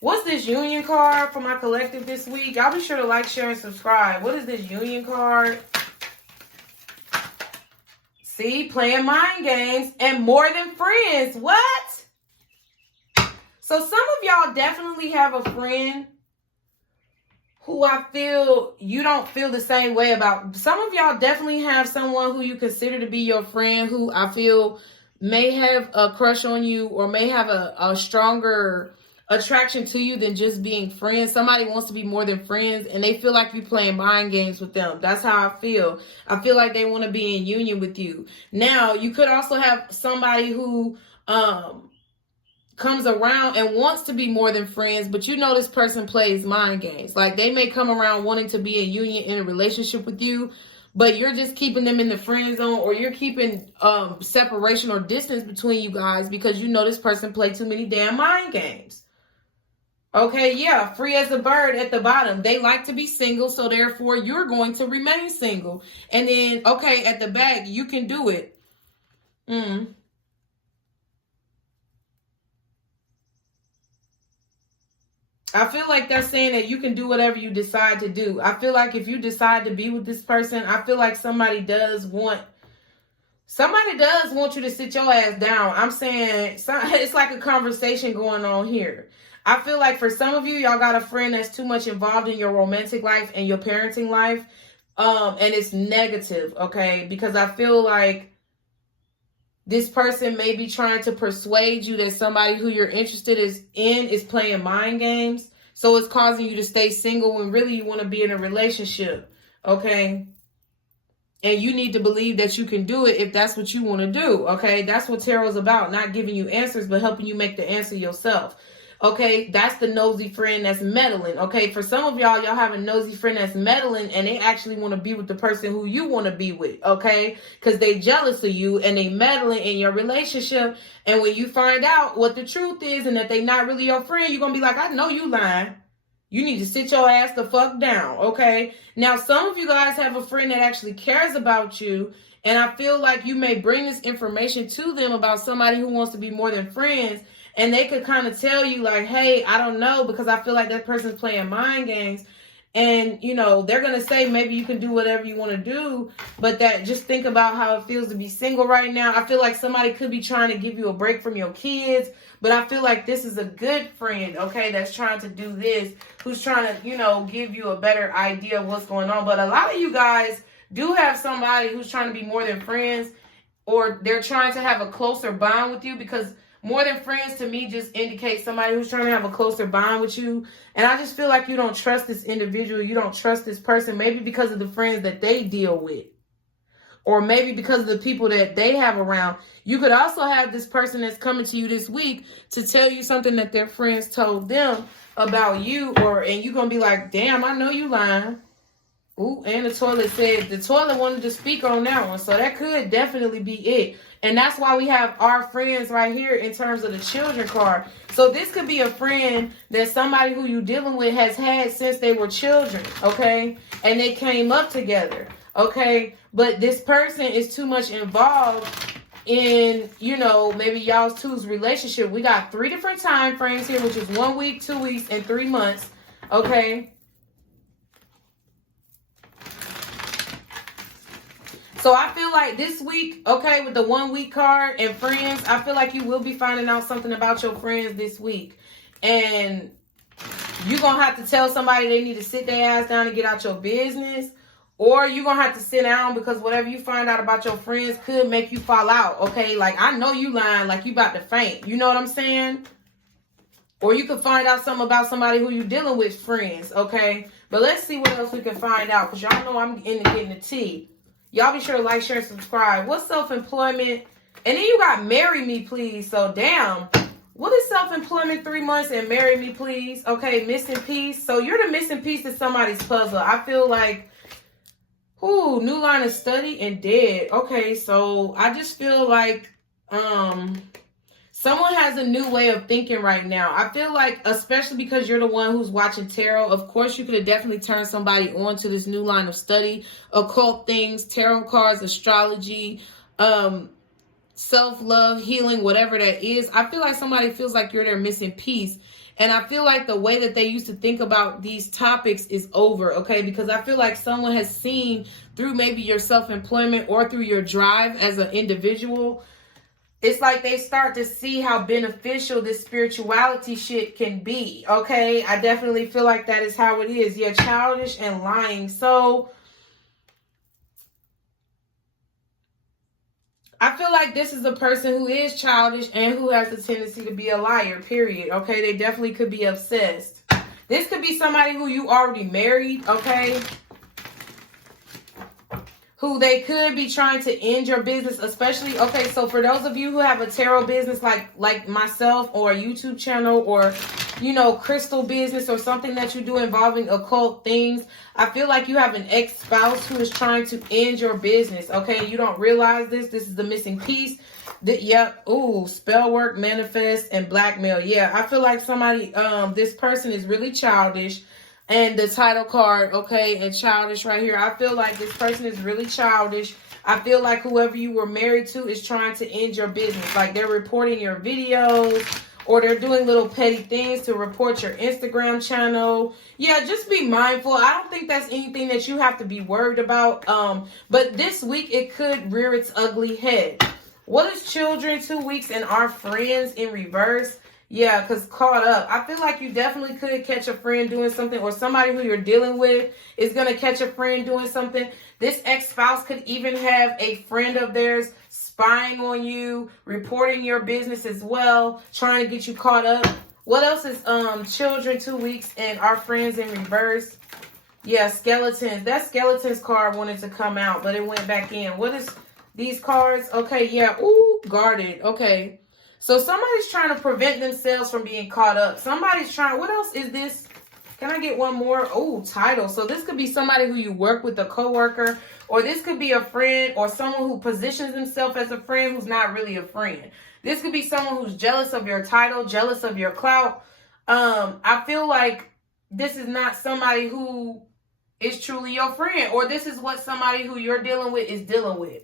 What's this union card for my collective this week? Y'all be sure to like, share, and subscribe. What is this union card? See, playing mind games and more than friends. What? So some of y'all definitely have a friend who I feel you don't feel the same way about. Some of y'all definitely have someone who you consider to be your friend who I feel may have a crush on you or may have a stronger attraction to you than just being friends. Somebody wants to be more than friends and they feel like you're playing mind games with them. That's how I feel. I feel like they want to be in union with you. Now, you could also have somebody who comes around and wants to be more than friends, but this person plays mind games. Like they may come around wanting to be in union in a relationship with you, but you're just keeping them in the friend zone, or you're keeping separation or distance between you guys because this person plays too many damn mind games. Okay, yeah, free as a bird at the bottom. They like to be single, so therefore you're going to remain single. And then, okay, at the back, you can do it. Mm. I feel like they're saying that you can do whatever you decide to do. I feel like if you decide to be with this person, I feel like somebody does want you to sit your ass down. I'm saying it's like a conversation going on here. I feel like for some of you, y'all got a friend that's too much involved in your romantic life and your parenting life. And it's negative, okay? Because I feel like this person may be trying to persuade you that somebody who you're interested in is playing mind games. So it's causing you to stay single when really you want to be in a relationship, okay? And you need to believe that you can do it if that's what you want to do, okay? That's what tarot's about, not giving you answers, but helping you make the answer yourself. Okay, that's the nosy friend that's meddling. Okay, for some of y'all have a nosy friend that's meddling and they actually want to be with the person who you want to be with. Okay, because they jealous of you and they meddling in your relationship. And when you find out what the truth is and that they not really your friend, you're going to be like, I know you lying. You need to sit your ass the fuck down. Okay, now some of you guys have a friend that actually cares about you. And I feel like you may bring this information to them about somebody who wants to be more than friends. And they could kind of tell you like, hey, I don't know, because I feel like that person's playing mind games. And, you know, they're going to say maybe you can do whatever you want to do. But that just think about how it feels to be single right now. I feel like somebody could be trying to give you a break from your kids. But I feel like this is a good friend, okay, that's trying to do this, who's trying to, you know, give you a better idea of what's going on. But a lot of you guys do have somebody who's trying to be more than friends, or they're trying to have a closer bond with you, because more than friends to me just indicates somebody who's trying to have a closer bond with you. And I just feel like you don't trust this individual. You don't trust this person, maybe because of the friends that they deal with, or maybe because of the people that they have around. You could also have this person that's coming to you this week to tell you something that their friends told them about you, and you're going to be like, damn, I know you lying. Ooh, and the toilet wanted to speak on that one. So that could definitely be it. And that's why we have our friends right here in terms of the children card. So this could be a friend that somebody who you're dealing with has had since they were children, okay? And they came up together, okay? But this person is too much involved in, you know, maybe y'all's two's relationship. We got 3 different time frames here, which is 1 week, 2 weeks, and 3 months, okay? So I feel like this week, okay, with the 1 week card and friends, I feel like you will be finding out something about your friends this week. And you're going to have to tell somebody they need to sit their ass down and get out your business. Or you're going to have to sit down, because whatever you find out about your friends could make you fall out, okay? Like, I know you lying, like you about to faint. You know what I'm saying? Or you could find out something about somebody who you're dealing with, friends, okay? But let's see what else we can find out, because y'all know I'm into getting the tea. Y'all be sure to like, share, and subscribe. What's self-employment? And then you got marry me, please. So, damn. What is self-employment 3 months and marry me, please? Okay, missing piece. So, you're the missing piece to somebody's puzzle. I feel like, new line of study and dead. Okay, so I just feel like someone has a new way of thinking right now. I feel like, especially because you're the one who's watching tarot, of course you could have definitely turned somebody on to this new line of study, occult things, tarot cards, astrology, self-love, healing, whatever that is. I feel like somebody feels like you're their missing piece. And I feel like the way that they used to think about these topics is over, okay? Because I feel like someone has seen through maybe your self-employment or through your drive as an individual. It's like they start to see how beneficial this spirituality shit can be, okay? I definitely feel like that is how it is. You're childish and lying. So I feel like this is a person who is childish and who has the tendency to be a liar, period, okay? They definitely could be obsessed. This could be somebody who you already married, okay? Who they could be trying to end your business, especially, okay, so for those of you who have a tarot business like myself, or a YouTube channel, or you know, crystal business or something that you do involving occult things. I feel like you have an ex-spouse who is trying to end your business, okay? You don't realize this. This is the missing piece. Yep. Ooh, spell work, manifest, and blackmail. Yeah, I feel like somebody, this person is really childish. And the title card, okay, and childish right here. I feel like this person is really childish. I feel like whoever you were married to is trying to end your business. Like they're reporting your videos, or they're doing little petty things to report your Instagram channel. Yeah, just be mindful. I don't think that's anything that you have to be worried about. But this week it could rear its ugly head. What is children, 2 weeks, and our friends in reverse? Yeah, because caught up. I feel like you definitely could catch a friend doing something, or somebody who you're dealing with is going to catch a friend doing something. This ex-spouse could even have a friend of theirs spying on you, reporting your business as well, trying to get you caught up. What else is children, 2 weeks, and our friends in reverse? Yeah, skeletons. That skeletons card wanted to come out, but it went back in. What is these cards? Okay, yeah. Ooh, guarded. Okay. So somebody's trying to prevent themselves from being caught up. Somebody's trying. What else is this? Can I get one more? Oh, title. So this could be somebody who you work with, a coworker, or this could be a friend or someone who positions himself as a friend who's not really a friend. This could be someone who's jealous of your title, jealous of your clout. I feel like this is not somebody who is truly your friend, or this is what somebody who you're dealing with is dealing with.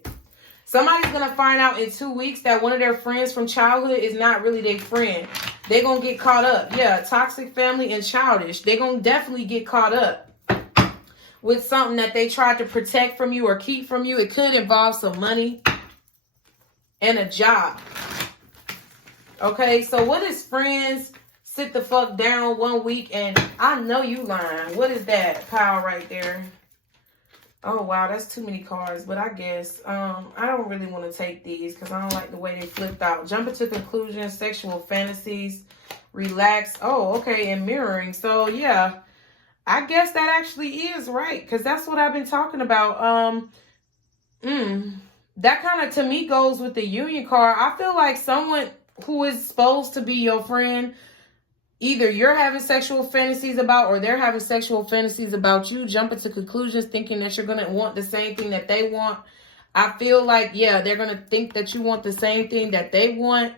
Somebody's going to find out in 2 weeks that one of their friends from childhood is not really their friend. They're going to get caught up. Yeah, toxic family and childish. They're going to definitely get caught up with something that they tried to protect from you or keep from you. It could involve some money and a job. Okay, so what is friends? Sit the fuck down 1 week and I know you lying. What is that? Power right there. Oh, wow, that's too many cards, but I guess I don't really want to take these because I don't like the way they flipped out. Jumping to conclusions, sexual fantasies, relax. Oh, okay, and mirroring. So, yeah, I guess that actually is right because that's what I've been talking about. That kind of, to me, goes with the union card. I feel like someone who is supposed to be your friend, either you're having sexual fantasies about or they're having sexual fantasies about you, jumping to conclusions thinking that you're going to want the same thing that they want. I feel like, yeah, they're going to think that you want the same thing that they want.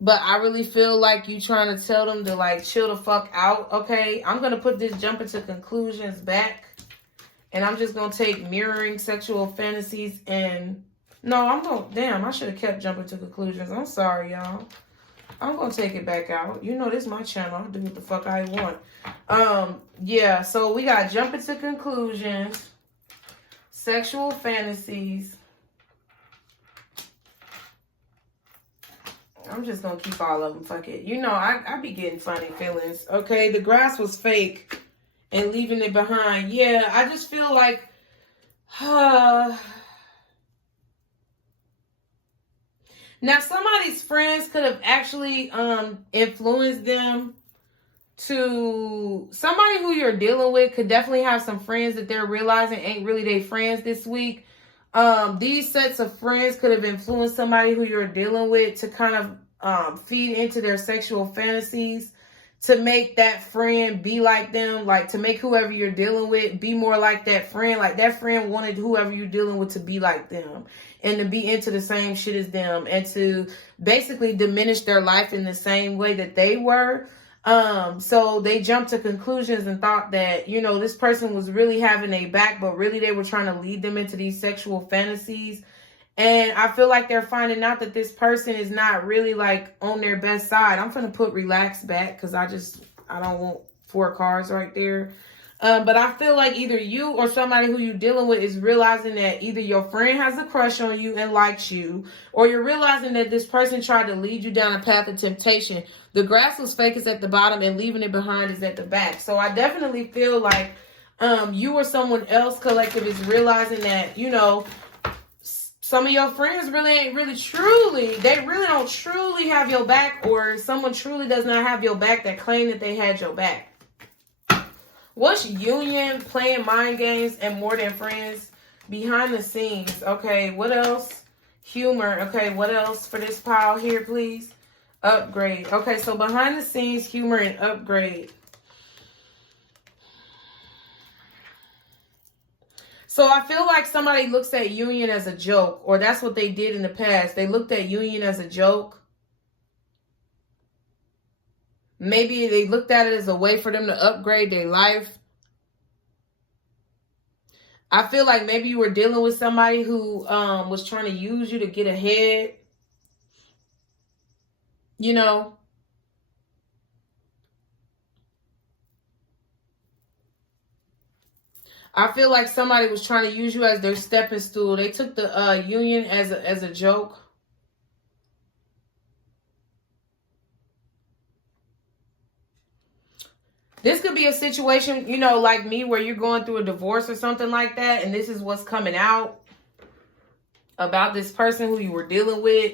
But I really feel like you trying to tell them to, like, chill the fuck out, okay? I'm going to put this jumping to conclusions back. And I'm just going to take mirroring sexual fantasies and... No, I'm going to... Damn, I should have kept jumping to conclusions. I'm sorry, y'all. I'm going to take it back out. You know, this is my channel. I'll do what the fuck I want. Yeah, so we got jumping to conclusions, sexual fantasies. I'm just going to keep all of them. Fuck it. You know, I be getting funny feelings. Okay, the grass was fake and leaving it behind. Yeah, I just feel like... Now, somebody's friends could have actually influenced them to... Somebody who you're dealing with could definitely have some friends that they're realizing ain't really their friends this week. These sets of friends could have influenced somebody who you're dealing with to kind of feed into their sexual fantasies, to make that friend be like them, like to make whoever you're dealing with be more like that friend. Like that friend wanted whoever you're dealing with to be like them and to be into the same shit as them and to basically diminish their life in the same way that they were. So they jumped to conclusions and thought that, you know, this person was really having a back, but really they were trying to lead them into these sexual fantasies. And I feel like they're finding out that this person is not really like on their best side. I'm going to put relax back because I don't want 4 cards right there. But I feel like either you or somebody who you're dealing with is realizing that either your friend has a crush on you and likes you, or you're realizing that this person tried to lead you down a path of temptation. The grass was fake is at the bottom and leaving it behind is at the back. So I definitely feel like you or someone else collective is realizing that, you know, some of your friends really ain't really truly, they really don't truly have your back, or someone truly does not have your back that claim that they had your back. What's union, playing mind games, and more than friends? Behind the scenes. Okay, what else? Humor. Okay, what else for this pile here, please? Upgrade. Okay, so behind the scenes, humor and upgrade. So I feel like somebody looks at union as a joke, or that's what they did in the past. They looked at union as a joke. Maybe they looked at it as a way for them to upgrade their life. I feel like maybe you were dealing with somebody who was trying to use you to get ahead. You know, I feel like somebody was trying to use you as their stepping stool. They took the union as a joke. This could be a situation, you know, like me, where you're going through a divorce or something like that, and this is what's coming out about this person who you were dealing with.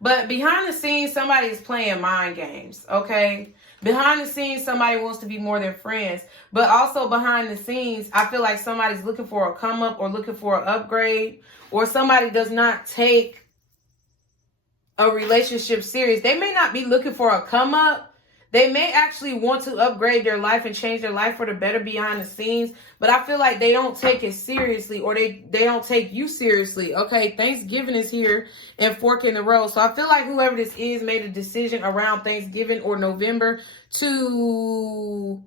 But behind the scenes, somebody is playing mind games, okay? Behind the scenes, somebody wants to be more than friends. But also behind the scenes, I feel like somebody's looking for a come up or looking for an upgrade, or somebody does not take a relationship serious. They may not be looking for a come up. They may actually want to upgrade their life and change their life for the better behind the scenes, but I feel like they don't take it seriously, or they don't take you seriously. Okay, Thanksgiving is here and fork in the road. So I feel like whoever this is made a decision around Thanksgiving or November to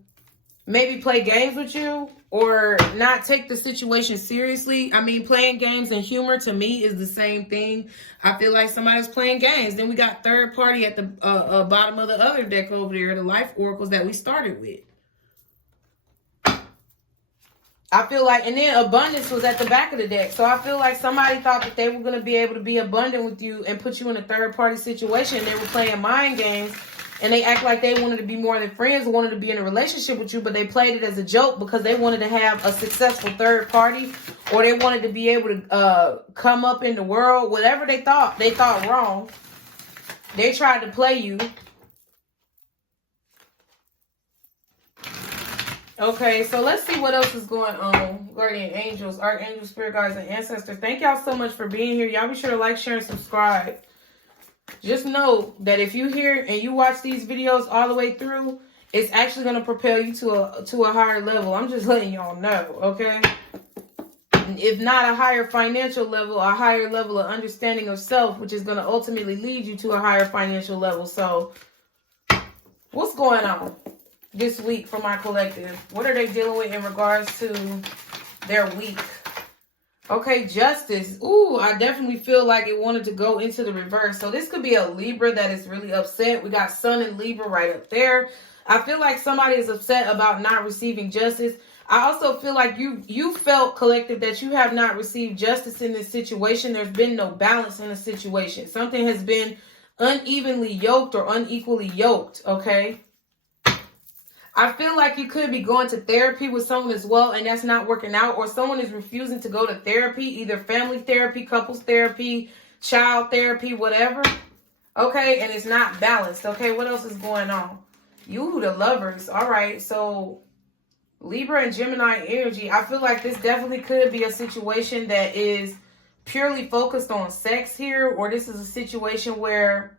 maybe play games with you or not take the situation seriously. I mean, playing games and humor to me is the same thing. I feel like somebody's playing games. Then we got third party at the bottom of the other deck over there, the life oracles that we started with. I feel like, and then abundance was at the back of the deck. So I feel like somebody thought that they were going to be able to be abundant with you and put you in a third party situation. They were playing mind games. And they act like they wanted to be more than friends, wanted to be in a relationship with you, but they played it as a joke because they wanted to have a successful third party, or they wanted to be able to come up in the world. Whatever they thought wrong. They tried to play you. Okay, so let's see what else is going on. Guardian angels, archangels, spirit guides, and ancestors. Thank y'all so much for being here. Y'all be sure to like, share, and subscribe. Just know that if you hear and you watch these videos all the way through, it's actually going to propel you to a higher level. I'm just letting y'all know, okay? If not a higher financial level, a higher level of understanding of self, which is going to ultimately lead you to a higher financial level. So, what's going on this week for my collective? What are they dealing with in regards to their week? Okay, justice. Ooh, I definitely feel like it wanted to go into the reverse. So this could be a Libra that is really upset. We got Sun and Libra right up there. I feel like somebody is upset about not receiving justice. I also feel like you felt, collective, that you have not received justice in this situation. There's been no balance in the situation. Something has been unevenly yoked or unequally yoked, okay? I feel like you could be going to therapy with someone as well, and that's not working out, or someone is refusing to go to therapy, either family therapy, couples therapy, child therapy, whatever. Okay, and it's not balanced. Okay, what else is going on? You, the lovers. All right, so Libra and Gemini energy. I feel like this definitely could be a situation that is purely focused on sex here, or this is a situation where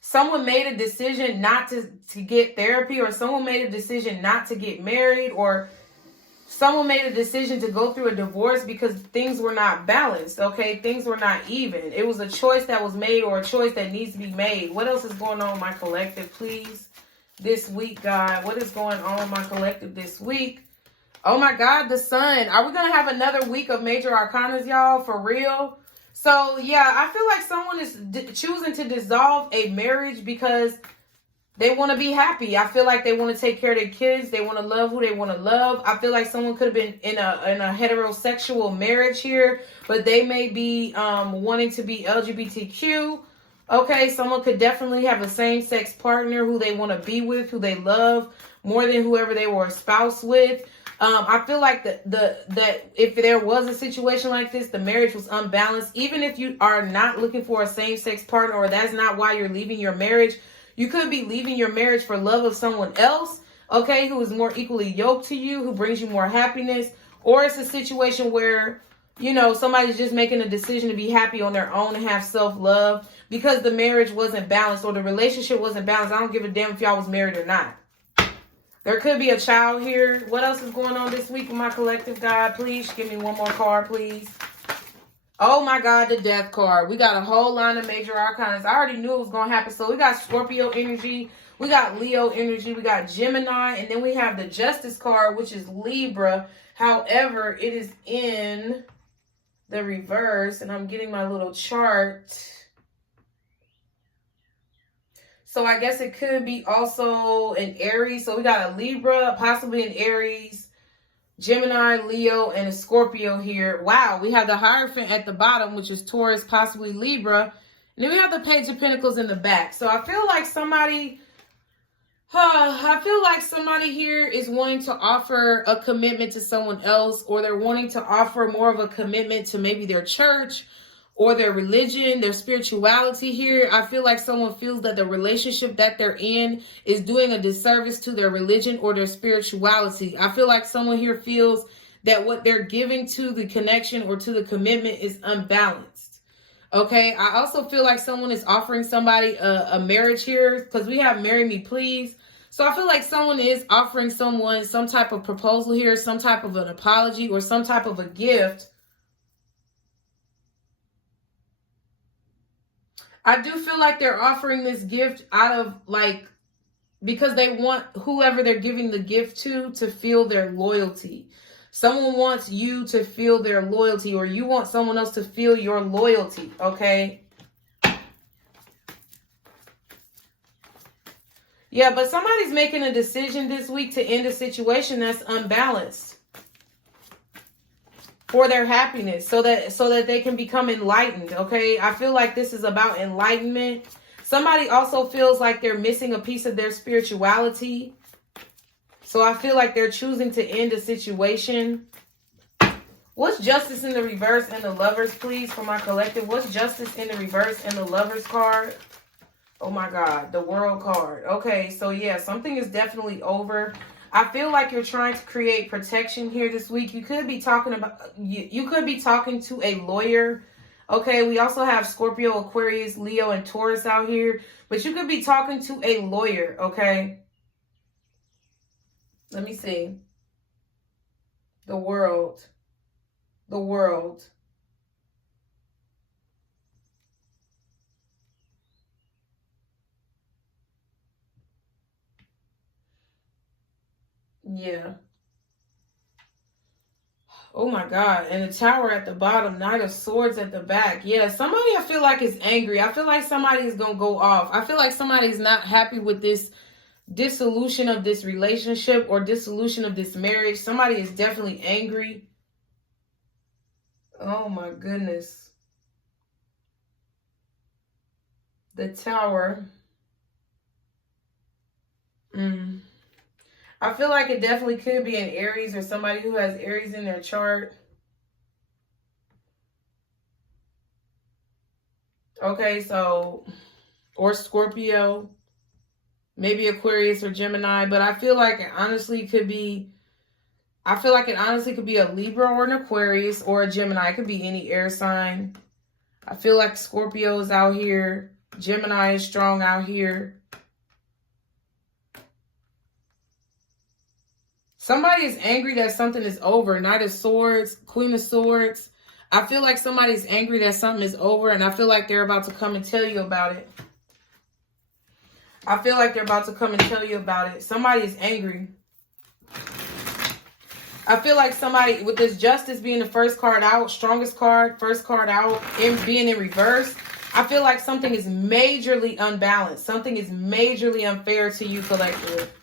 someone made a decision not to get therapy, or someone made a decision not to get married, or someone made a decision to go through a divorce because things were not balanced, okay? Things were not even. It was a choice that was made, or a choice that needs to be made. What else is going on, my collective, please? This week, God. What is going on, my collective, this week? Oh, my God, the sun. Are we going to have another week of major arcanas, y'all? For real? So, yeah, I feel like someone is choosing to dissolve a marriage because they want to be happy. I feel like they want to take care of their kids. They want to love who they want to love. I feel like someone could have been in a heterosexual marriage here, but they may be wanting to be LGBTQ. Okay, someone could definitely have a same-sex partner who they want to be with, who they love more than whoever they were a spouse with. I feel like that if there was a situation like this, the marriage was unbalanced. Even if you are not looking for a same-sex partner, or that's not why you're leaving your marriage, you could be leaving your marriage for love of someone else, okay, who is more equally yoked to you, who brings you more happiness. Or it's a situation where you know, somebody's just making a decision to be happy on their own and have self-love because the marriage wasn't balanced or the relationship wasn't balanced. I don't give a damn if y'all was married or not. There could be a child here. What else is going on this week with my collective, God? Please give me one more card, please. Oh my God, the death card. We got a whole line of major arcanas. I already knew it was going to happen. So we got Scorpio energy. We got Leo energy. We got Gemini. And then we have the Justice card, which is Libra. However, it is in the reverse. And I'm getting my little chart. So I guess it could be also an Aries. So we got a Libra, possibly an Aries, Gemini, Leo, and a Scorpio here. Wow, we have the Hierophant at the bottom, which is Taurus, possibly Libra. And then we have the Page of Pentacles in the back. So I feel like somebody here is wanting to offer a commitment to someone else, or they're wanting to offer more of a commitment to maybe their church or their religion, their spirituality here. I feel like someone feels that the relationship that they're in is doing a disservice to their religion or their spirituality. I feel like someone here feels that what they're giving to the connection or to the commitment is unbalanced. Okay, I also feel like someone is offering somebody a marriage here because we have Marry Me Please. So I feel like someone is offering someone some type of proposal here, some type of an apology or some type of a gift. I do feel like they're offering this gift out of because they want whoever they're giving the gift to feel their loyalty. Someone wants you to feel their loyalty, or you want someone else to feel your loyalty, okay? Yeah, but somebody's making a decision this week to end a situation that's unbalanced for their happiness, so that they can become enlightened, okay? I feel like this is about enlightenment. Somebody also feels like they're missing a piece of their spirituality. So I feel like they're choosing to end a situation. What's Justice in the reverse and the Lovers, please, for my collective? What's Justice in the reverse and the Lovers card? Oh my God, the World card. Okay, so yeah, something is definitely over. I feel like you're trying to create protection here this week. You could be talking to a lawyer. Okay, we also have Scorpio, Aquarius, Leo, and Taurus out here. But you could be talking to a lawyer, okay? Let me see. The World. The World. Yeah. Oh my God. And the Tower at the bottom, Knight of Swords at the back. Yeah, somebody I feel like is angry. I feel like somebody is going to go off. I feel like somebody's not happy with this dissolution of this relationship or dissolution of this marriage. Somebody is definitely angry. Oh my goodness. The Tower. I feel like it definitely could be an Aries or somebody who has Aries in their chart. Okay, so, or Scorpio, maybe Aquarius or Gemini, but I feel like it honestly could be, a Libra or an Aquarius or a Gemini. It could be any air sign. I feel like Scorpio is out here. Gemini is strong out here. Somebody is angry that something is over. Knight of Swords, Queen of Swords. I feel like somebody's angry that something is over, and I feel like they're about to come and tell you about it. Somebody is angry. I feel like somebody, with this Justice being the first card out, strongest card, first card out, and being in reverse, I feel like something is majorly unbalanced. Something is majorly unfair to you, collective.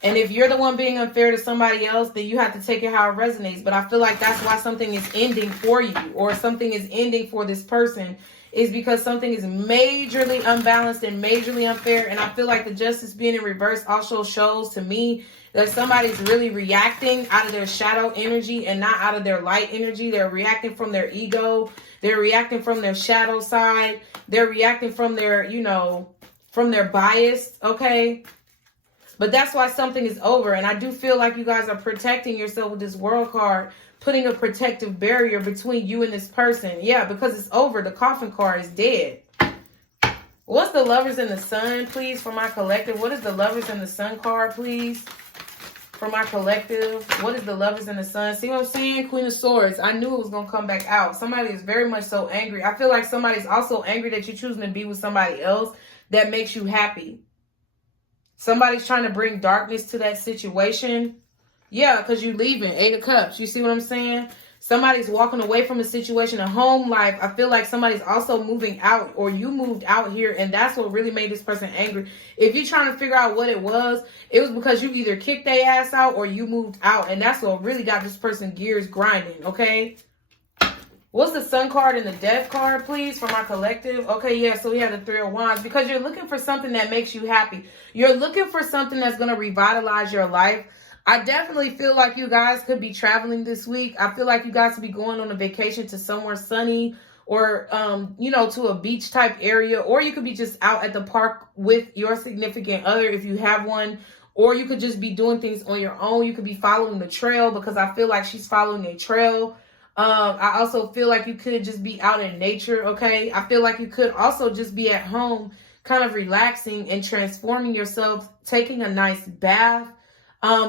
And if you're the one being unfair to somebody else, then you have to take it how it resonates. But I feel like that's why something is ending for you, or something is ending for this person, is because something is majorly unbalanced and majorly unfair. And I feel like the Justice being in reverse also shows to me that somebody's really reacting out of their shadow energy and not out of their light energy. They're reacting from their ego. They're reacting from their shadow side. They're reacting from their, from their bias, okay? But that's why something is over. And I do feel like you guys are protecting yourself with this World card. putting a protective barrier between you and this person. Yeah, because it's over. The coffin card is dead. What's the Lovers in the Sun, please, for my collective? What is the Lovers in the Sun card, please, for my collective? What is the Lovers in the Sun? See what I'm saying? Queen of Swords. I knew it was going to come back out. Somebody is very much so angry. I feel like somebody's also angry that you're choosing to be with somebody else that makes you happy. Somebody's trying to bring darkness to that situation. Yeah, because you're leaving. 8 of Cups. You see what I'm saying? Somebody's walking away from a situation, a home life. I feel like somebody's also moving out, or you moved out here, and that's what really made this person angry. If you're trying to figure out what it was because you either kicked their ass out or you moved out, and that's what really got this person gears grinding, okay? What's the Sun card and the Death card, please, for my collective? Okay, yeah, so we have the 3 of Wands. Because you're looking for something that makes you happy. You're looking for something that's going to revitalize your life. I definitely feel like you guys could be traveling this week. I feel like you guys could be going on a vacation to somewhere sunny or, you know, to a beach type area. Or you could be just out at the park with your significant other if you have one. Or you could just be doing things on your own. You could be following the trail because I feel like she's following a trail. I also feel like you could just be out in nature, okay? I feel like you could also just be at home kind of relaxing and transforming yourself, taking a nice bath.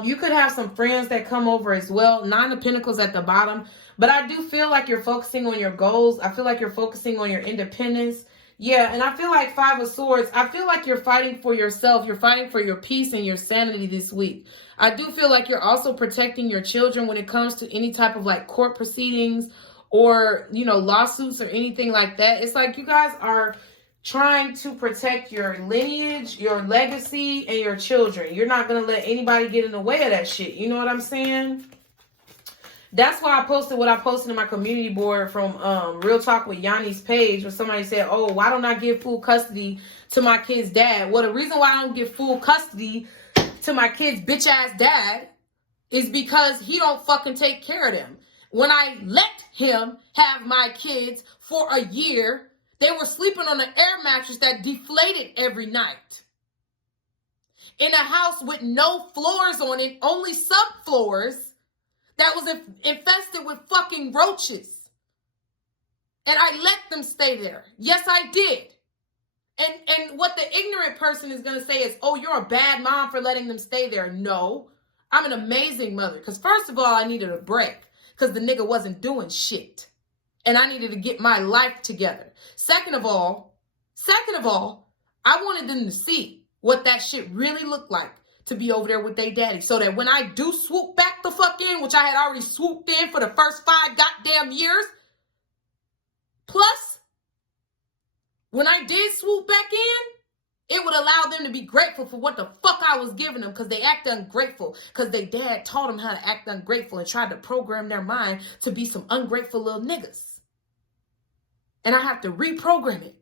You could have some friends that come over as well. 9 of Pentacles at the bottom. But I do feel like you're focusing on your goals. I feel like you're focusing on your independence. Yeah, and I feel like 5 of Swords. I feel like you're fighting for yourself. You're fighting for your peace and your sanity this week. I do feel like you're also protecting your children when it comes to any type of like court proceedings or, you know, lawsuits or anything like that. It's like you guys are trying to protect your lineage, your legacy, and your children. You're not going to let anybody get in the way of that shit. You know what I'm saying? That's why I posted what I posted in my community board from Real Talk with Yanni's page, where somebody said, oh, why don't I give full custody to my kid's dad? Well, the reason why I don't give full custody to my kid's bitch-ass dad is because he don't fucking take care of them. When I let him have my kids for a year, they were sleeping on an air mattress that deflated every night. In a house with no floors on it, only subfloors, that was infested with fucking roaches. And I let them stay there. Yes, I did. And what the ignorant person is going to say is, oh, you're a bad mom for letting them stay there. No, I'm an amazing mother. Because first of all, I needed a break. Because the nigga wasn't doing shit. And I needed to get my life together. Second of all, I wanted them to see what that shit really looked like to be over there with their daddy. So that when I do swoop back the fuck in, which I had already swooped in for the first 5 goddamn years, plus, when I did swoop back in, it would allow them to be grateful for what the fuck I was giving them because they act ungrateful. Because their dad taught them how to act ungrateful and tried to program their mind to be some ungrateful little niggas. And I have to reprogram it.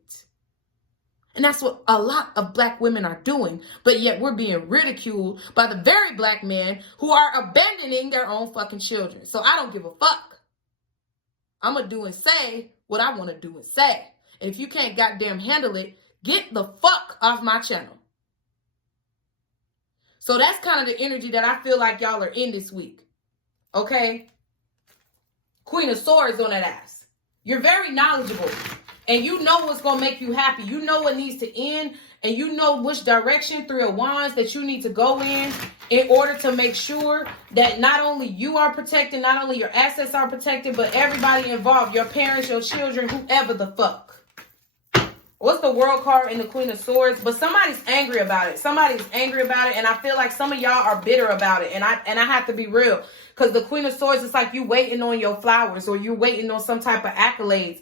And that's what a lot of black women are doing. But yet we're being ridiculed by the very black men who are abandoning their own fucking children. So I don't give a fuck. I'm going to do and say what I want to do and say. And if you can't goddamn handle it, get the fuck off my channel. So that's kind of the energy that I feel like y'all are in this week. Okay? Queen of Swords on that ass. You're very knowledgeable. And you know what's going to make you happy. You know what needs to end. And you know which direction, 3 of Wands, that you need to go in order to make sure that not only you are protected, not only your assets are protected, but everybody involved, your parents, your children, whoever the fuck. What's the World card and the Queen of Swords? But somebody's angry about it. Somebody's angry about it. And I feel like some of y'all are bitter about it. And I have to be real. Because the Queen of Swords is like you waiting on your flowers or you waiting on some type of accolades.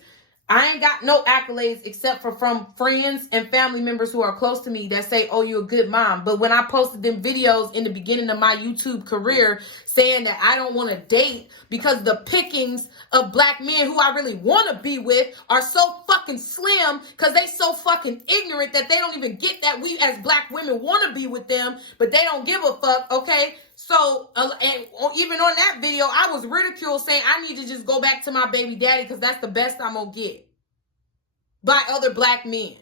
I ain't got no accolades except for from friends and family members who are close to me that say, oh, you're a good mom. But when I posted them videos in the beginning of my YouTube career saying that I don't want to date because the pickings of black men who I really want to be with are so fucking slim because they so fucking ignorant that they don't even get that we as black women want to be with them, but they don't give a fuck, okay? So, and even on that video, I was ridiculed saying I need to just go back to my baby daddy because that's the best I'm going to get by other black men.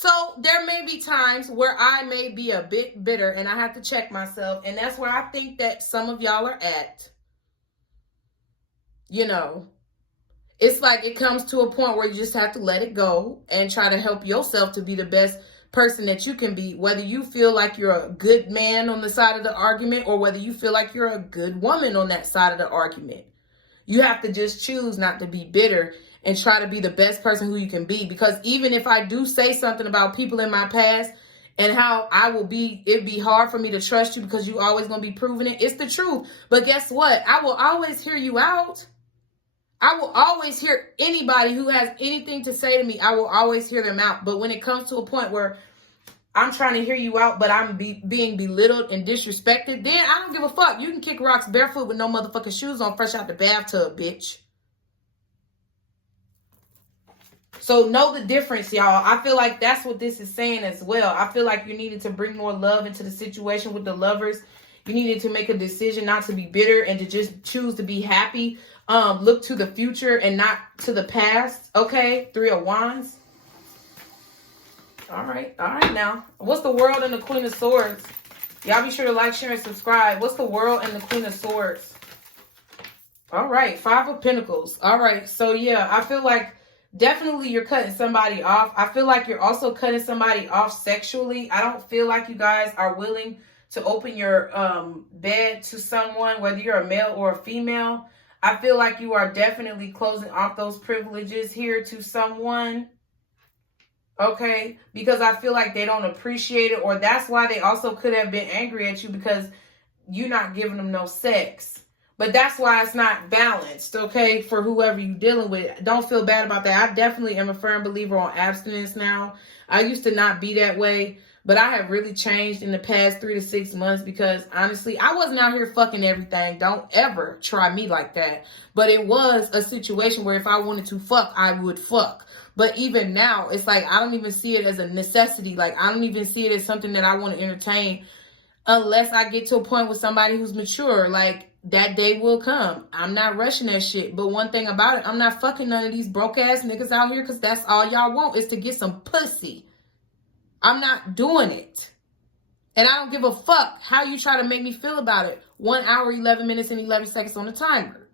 So there may be times where I may be a bit bitter and I have to check myself. And that's where I think that some of y'all are at. You know, it's like it comes to a point where you just have to let it go and try to help yourself to be the best person that you can be, whether you feel like you're a good man on the side of the argument or whether you feel like you're a good woman on that side of the argument. You have to just choose not to be bitter and try to be the best person who you can be. Because even if I do say something about people in my past and how I will be, it'd be hard for me to trust you because you always going to be proving it. It's the truth. But guess what? I will always hear you out. I will always hear anybody who has anything to say to me. I will always hear them out. But when it comes to a point where I'm trying to hear you out, but I'm being belittled and disrespected, then I don't give a fuck. You can kick rocks barefoot with no motherfucking shoes on, fresh out the bathtub, bitch. So know the difference, y'all. I feel like that's what this is saying as well. I feel like you needed to bring more love into the situation with the lovers. You needed to make a decision not to be bitter and to just choose to be happy. Look to the future and not to the past. Okay, 3 of Wands. All right now. What's the World and the Queen of Swords? Y'all be sure to like, share, and subscribe. What's the World and the Queen of Swords? All right, 5 of Pentacles. All right, so yeah, I feel like definitely you're cutting somebody off. I feel like you're also cutting somebody off sexually. I don't feel like you guys are willing to open your bed to someone, whether you're a male or a female. I feel like you are definitely closing off those privileges here to someone. Okay, because I feel like they don't appreciate it, or that's why they also could have been angry at you because you're not giving them no sex. But that's why it's not balanced, okay, for whoever you're dealing with. Don't feel bad about that. I definitely am a firm believer on abstinence now. I used to not be that way, but I have really changed in the past 3 to 6 months because, honestly, I wasn't out here fucking everything. Don't ever try me like that. But it was a situation where if I wanted to fuck, I would fuck. But even now, it's like I don't even see it as a necessity. Like, I don't even see it as something that I want to entertain unless I get to a point with somebody who's mature. Like, that day will come. I'm not rushing that shit. But one thing about it, I'm not fucking none of these broke ass niggas out here because that's all y'all want is to get some pussy. I'm not doing it. And I don't give a fuck how you try to make me feel about it. 1 hour, 11 minutes, and 11 seconds on the timer.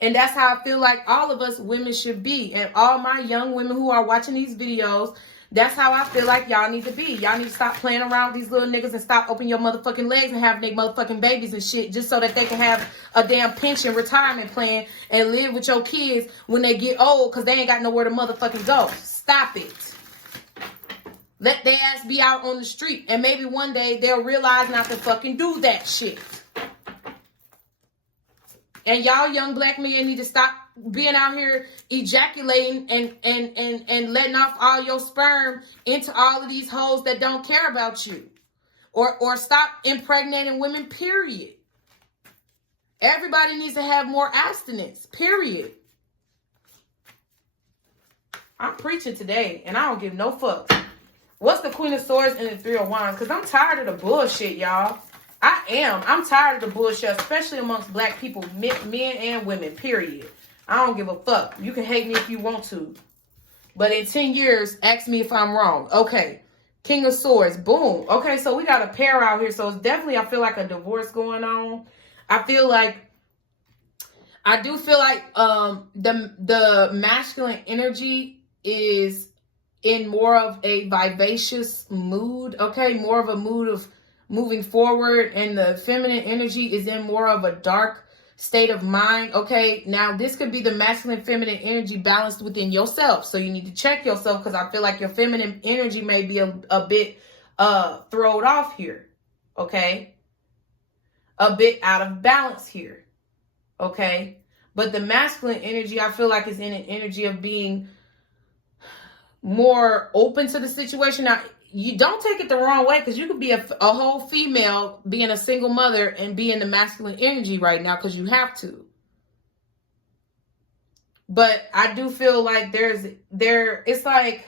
And that's how I feel like all of us women should be. And all my young women who are watching these videos, that's how I feel like y'all need to be. Y'all need to stop playing around with these little niggas and stop opening your motherfucking legs and having their motherfucking babies and shit just so that they can have a damn pension retirement plan and live with your kids when they get old because they ain't got nowhere to motherfucking go. Stop it. Let their ass be out on the street. And maybe one day they'll realize not to fucking do that shit. And y'all young black men need to stop being out here ejaculating and letting off all your sperm into all of these hoes that don't care about you. Or stop impregnating women, period. Everybody needs to have more abstinence, period. I'm preaching today, and I don't give no fuck. What's the Queen of Swords and the 3 of Wands? Because I'm tired of the bullshit, y'all. I am. I'm tired of the bullshit, especially amongst black people, men and women, period. I don't give a fuck. You can hate me if you want to. But in 10 years, ask me if I'm wrong. Okay. King of Swords. Boom. Okay, so we got a pair out here. So it's definitely, I feel like, a divorce going on. I do feel like the masculine energy is in more of a vivacious mood. Okay, more of a mood of moving forward, and the feminine energy is in more of a dark state of mind. Okay, now this could be the masculine feminine energy balanced within yourself, so you need to check yourself because I feel like your feminine energy may be a bit thrown off here. Okay, a bit out of balance here. Okay, but the masculine energy I feel like is in an energy of being more open to the situation. Now, you don't take it the wrong way, because you could be a whole female being a single mother and be in the masculine energy right now because you have to. But I do feel like it's like,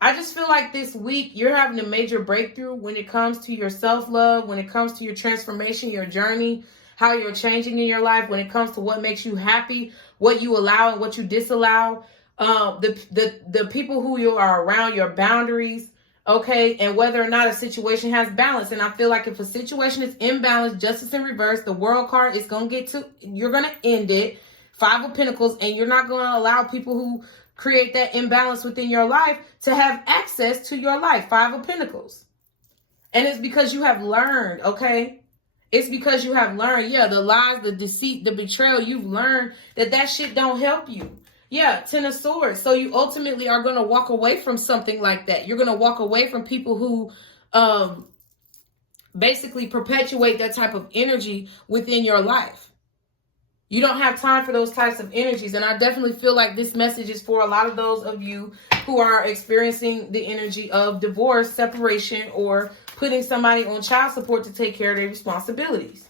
I just feel like this week you're having a major breakthrough when it comes to your self-love, when it comes to your transformation, your journey, how you're changing in your life, when it comes to what makes you happy, what you allow and what you disallow. the people who you are around, your boundaries, okay, and whether or not a situation has balance. And I feel like if a situation is imbalanced, justice in reverse, the world card is going to you're going to end it. Five of Pentacles, and you're not going to allow people who create that imbalance within your life to have access to your life. Five of Pentacles. And it's because you have learned, okay? It's because you have learned, yeah, the lies, the deceit, the betrayal, you've learned that shit don't help you. Yeah, Ten of Swords. So you ultimately are going to walk away from something like that. You're going to walk away from people who basically perpetuate that type of energy within your life. You don't have time for those types of energies. And I definitely feel like this message is for a lot of those of you who are experiencing the energy of divorce, separation, or putting somebody on child support to take care of their responsibilities.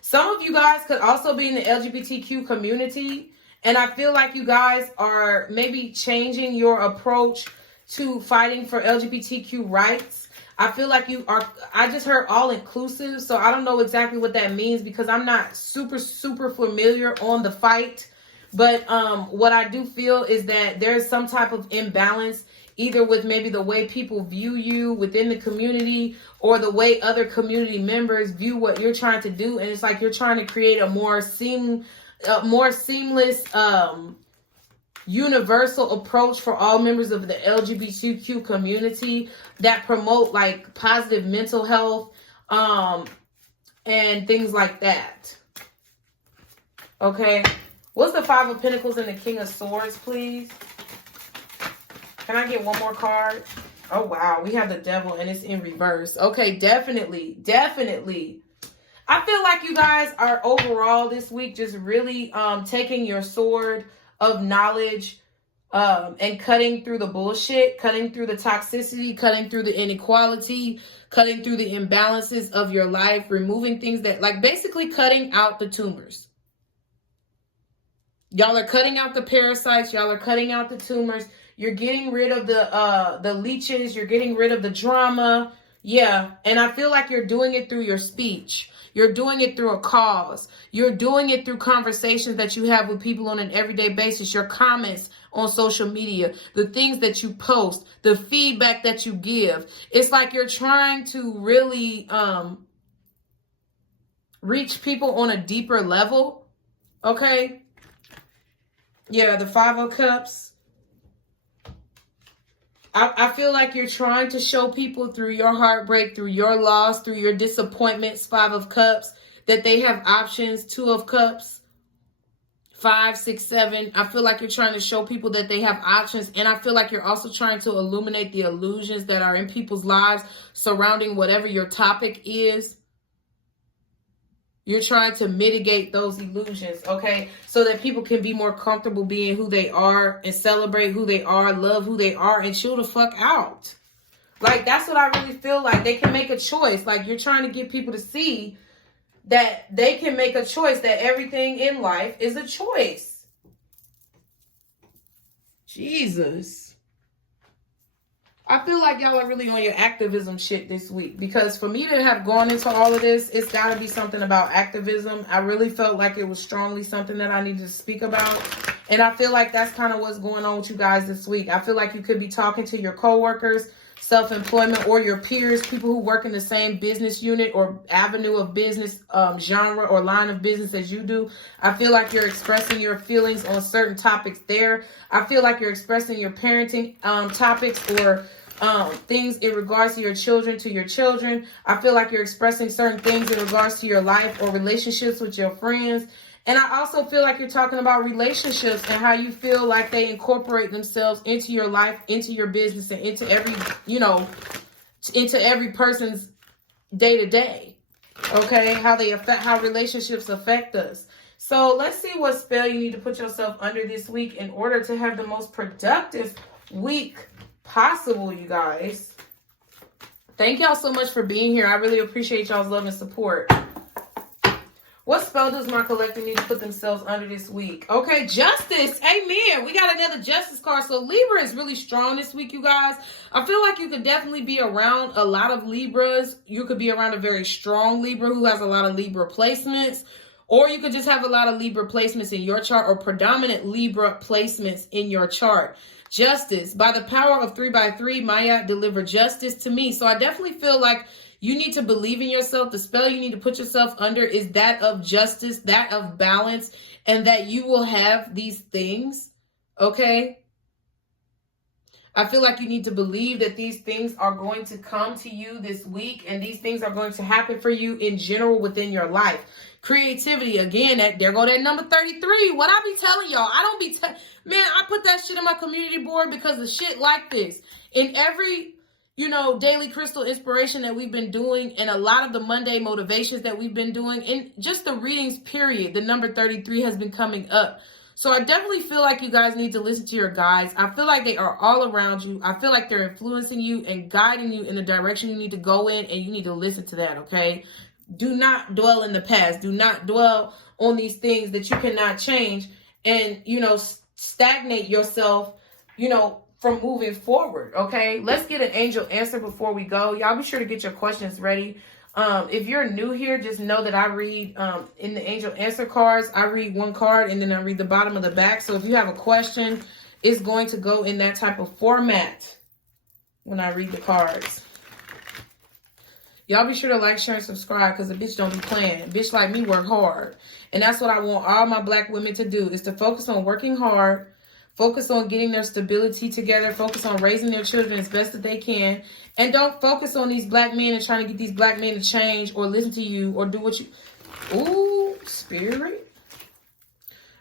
Some of you guys could also be in the LGBTQ community. And I feel like you guys are maybe changing your approach to fighting for LGBTQ rights. I feel like you are, I just heard all inclusive. So I don't know exactly what that means because I'm not super familiar on the fight. But what I do feel is that there's some type of imbalance, either with maybe the way people view you within the community or the way other community members view what you're trying to do. And it's like you're trying to create a more seamless, universal approach for all members of the LGBTQ community that promote like positive mental health and things like that. Okay. What's the Five of Pentacles and the King of Swords, please? Can I get one more card? Oh, wow. We have the Devil and it's in reverse. Okay, definitely. I feel like you guys are overall this week just really taking your sword of knowledge and cutting through the bullshit, cutting through the toxicity, cutting through the inequality, cutting through the imbalances of your life, removing things that, like, basically cutting out the tumors. Y'all are cutting out the parasites. Y'all are cutting out the tumors. You're getting rid of the leeches. You're getting rid of the drama. Yeah. And I feel like you're doing it through your speech. You're doing it through a cause. You're doing it through conversations that you have with people on an everyday basis. Your comments on social media, the things that you post, the feedback that you give. It's like you're trying to really reach people on a deeper level. Okay. Yeah, the Five of Cups. I feel like you're trying to show people through your heartbreak, through your loss, through your disappointments, Five of Cups, that they have options. Two of Cups, 5, 6, 7. I feel like you're trying to show people that they have options. And I feel like you're also trying to illuminate the illusions that are in people's lives surrounding whatever your topic is. You're trying to mitigate those illusions, okay? So that people can be more comfortable being who they are and celebrate who they are, love who they are, and chill the fuck out. Like, that's what I really feel like. They can make a choice. Like, you're trying to get people to see that they can make a choice, that everything in life is a choice. Jesus. I feel like y'all are really on your activism shit this week, because for me to have gone into all of this, it's got to be something about activism. I really felt like it was strongly something that I needed to speak about. And I feel like that's kind of what's going on with you guys this week. I feel like you could be talking to your coworkers, self-employment, or your peers, people who work in the same business unit or avenue of business, genre or line of business as you do. I feel like you're expressing your feelings on certain topics there. I feel like you're expressing your parenting topics or things in regards to your children. I feel like you're expressing certain things in regards to your life or relationships with your friends. And I also feel like you're talking about relationships and how you feel like they incorporate themselves into your life, into your business, and into every, into every person's day to day. Okay. How relationships affect us. So let's see what spell you need to put yourself under this week in order to have the most productive week possible, you guys. Thank y'all so much for being here. I really appreciate y'all's love and support. What's spell does my collective need to put themselves under this week? Okay, justice. Amen. We got another justice card. So Libra is really strong this week, you guys. I feel like you could definitely be around a lot of Libras. You could be around a very strong Libra who has a lot of Libra placements. Or you could just have a lot of Libra placements in your chart, or predominant Libra placements in your chart. Justice. By the power of 3x3, Maya deliver justice to me. So I definitely feel like you need to believe in yourself. The spell you need to put yourself under is that of justice, that of balance, and that you will have these things, okay? I feel like you need to believe that these things are going to come to you this week, and these things are going to happen for you in general within your life. Creativity, again, there go that number 33. What I be telling y'all, I don't be, man, I put that shit in my community board because of shit like this. In every, daily crystal inspiration that we've been doing, and a lot of the Monday motivations that we've been doing, and just the readings, period, the number 33 has been coming up. So I definitely feel like you guys need to listen to your guides. I feel like they are all around you. I feel like they're influencing you and guiding you in the direction you need to go in, and you need to listen to that, okay? Do not dwell in the past. Do not dwell on these things that you cannot change and, stagnate yourself, from moving forward, okay? Let's get an angel answer before we go. Y'all be sure to get your questions ready. If you're new here, just know that I read in the angel answer cards, I read one card and then I read the bottom of the back. So if you have a question, it's going to go in that type of format when I read the cards. Y'all be sure to like, share, and subscribe, because a bitch don't be playing. A bitch like me work hard. And that's what I want all my black women to do, is to focus on working hard, focus on getting their stability together, focus on raising their children as best that they can, and don't focus on these black men and trying to get these black men to change or listen to you or do what you... Ooh, spirit.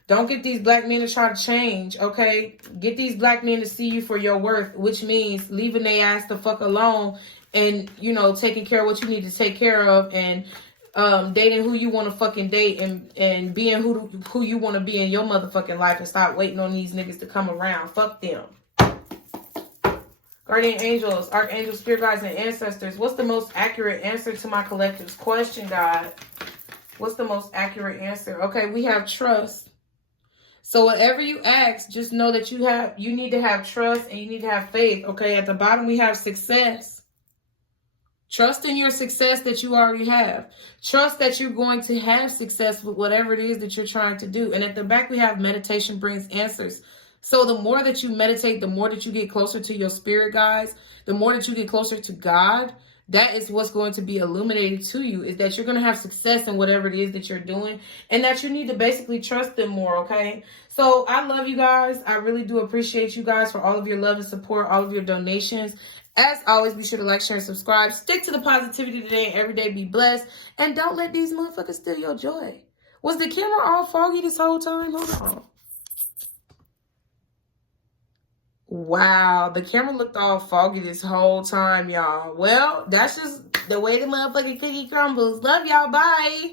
Don't get these black men to try to change, okay? Get these black men to see you for your worth, which means leaving their ass the fuck alone and, taking care of what you need to take care of, and dating who you want to fucking date, and being who you want to be in your motherfucking life, and stop waiting on these niggas to come around. Fuck them. Guardian angels, archangels, spirit guides, and ancestors. What's the most accurate answer to my collective's question, God? What's the most accurate answer? Okay, we have trust. So whatever you ask, just know that you need to have trust and you need to have faith. Okay, at the bottom we have success. Trust in your success that you already have. Trust that you're going to have success with whatever it is that you're trying to do. And at the back, we have meditation brings answers. So the more that you meditate, the more that you get closer to your spirit guides, the more that you get closer to God, that is what's going to be illuminated to you, is that you're going to have success in whatever it is that you're doing, and that you need to basically trust them more, okay? So I love you guys. I really do appreciate you guys for all of your love and support, all of your donations. As always, be sure to like, share, and subscribe. Stick to the positivity today and every day. Be blessed. And don't let these motherfuckers steal your joy. Was the camera all foggy this whole time? Hold on. Wow, the camera looked all foggy this whole time, y'all. Well, that's just the way the motherfucking cookie crumbles. Love y'all. Bye.